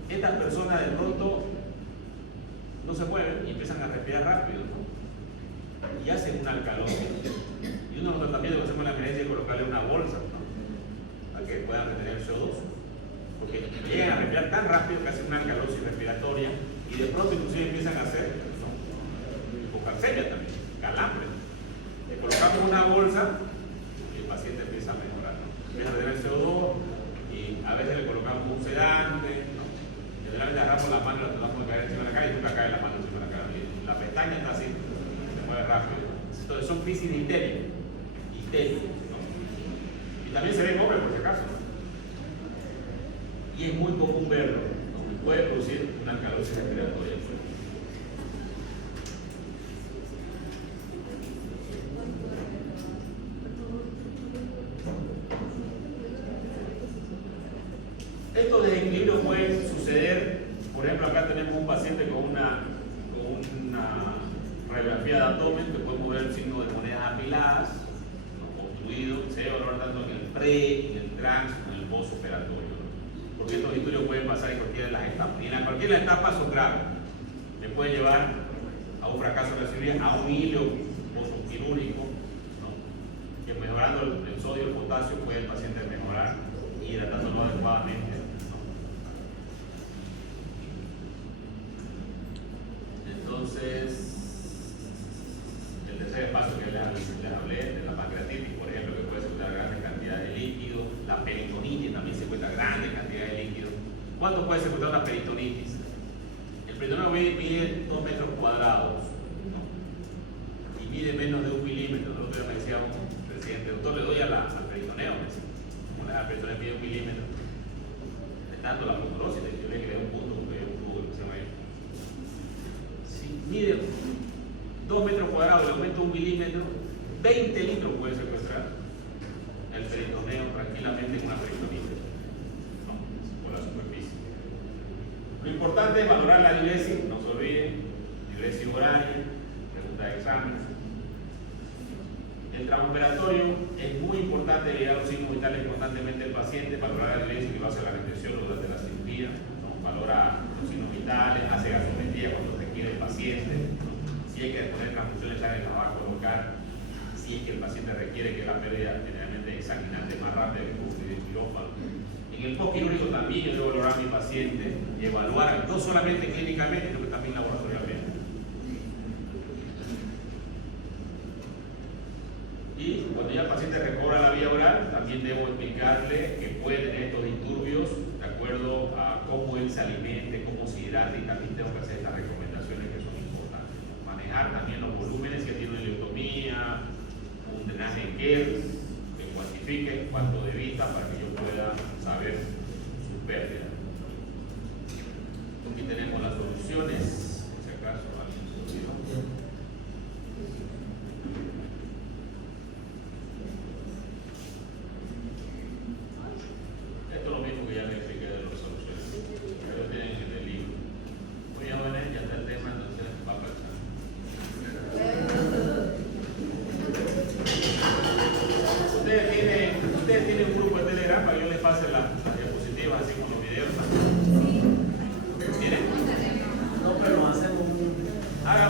estas personas de pronto no se mueven y empiezan a respirar rápido, ¿no? Y hacen una alcalosis. Y uno de los tratamientos que hacemos en la emergencia es colocarle una bolsa, ¿no? Para que puedan retener CO2. Porque llegan a respirar tan rápido que hacen una alcalosis respiratoria y de pronto inclusive empiezan a hacer hipocalcemia también, calambre. Le colocamos una bolsa y el paciente empieza a mejorar, ¿no? Empieza a retener CO2 y a veces le colocamos un sedante, ¿no? Generalmente agarramos la mano y la tratamos de caer encima de la cara y nunca cae la mano encima de la cara. La pestaña está así, se mueve rápido. Entonces son crisis de histeria, ¿no? Y también se ve en hombres por si acaso, ¿no? Y es muy común verlo, ¿no? Puede producir una alcalosis respiratoria. Estos desequilibrios pueden suceder, por ejemplo, acá tenemos un paciente con una radiografía de abdomen que podemos ver el signo de monedas apiladas, ¿no? Obstruido, se debe valorar tanto en el pre, en el trans, en el postoperatorio, ¿no? Porque estos estudios pueden pasar en cualquiera de las etapas. Y en cualquiera de las etapas son graves. Le puede llevar a un fracaso de la cirugía, a un hilo postoquirúrgico, ¿no? Que mejorando el sodio y el potasio puede el paciente mejorar y hidratándolo adecuadamente. Entonces, el tercer espacio que les hablé de la pancreatitis, por ejemplo, que puede secretar grandes cantidades de líquido, la peritonitis también se cuenta ¿Cuánto puede secretar una peritonitis? El peritoneo mide 2 metros cuadrados, ¿no? Y mide menos de 1 milímetro. El otro día me decía un presidente, doctor, le doy al peritoneo, me decía, como el peritoneo mide 1 milímetro, de tanto la fibrosis, yo le creé un punto, porque un tubo que se llama ahí. Si mide 2 metros cuadrados y le aumento 1 milímetro, 20 litros puede secuestrar el peritoneo tranquilamente con una peritonitis, ¿no? Por la superficie. Lo importante es valorar la diuresis, no se olviden, diuresis horaria, pregunta de examen. El tramoperatorio es muy importante llegar a los signos vitales constantemente del paciente, valorar la diuresis que va a hacer la retención durante la cirugía, ¿no? Valora los signos vitales, hace gasometría cuando requiere el paciente, ¿no? Si hay que poner transfusiones de sangre, la va a colocar. Si es que el paciente requiere que la pérdida generalmente exsanguinante es más rápida que el quirófano. En el postquirúrgico también yo debo valorar a mi paciente y evaluar no solamente clínicamente, sino que también laboratorialmente. Y cuando ya el paciente recobra la vía oral, también debo explicarle que puede tener estos disturbios de acuerdo a cómo él se alimente, cómo se hidrata, y también tengo que hacer estas recomendaciones que son importantes. Manejar también los volúmenes que tiene una ileotomía, un drenaje en Kerr, que cuantifique cuánto debita para que yo pueda saber su pérdida. Aquí tenemos las soluciones, por si acaso alguien se olvidó. Esto es lo mismo que ya le expliqué de las soluciones. Lo tienen en el libro. Muy jóvenes, ya está el tema, entonces va a pasar. Ustedes tienen un grupo de Telegram para que yo les pase las diapositivas así como los videos.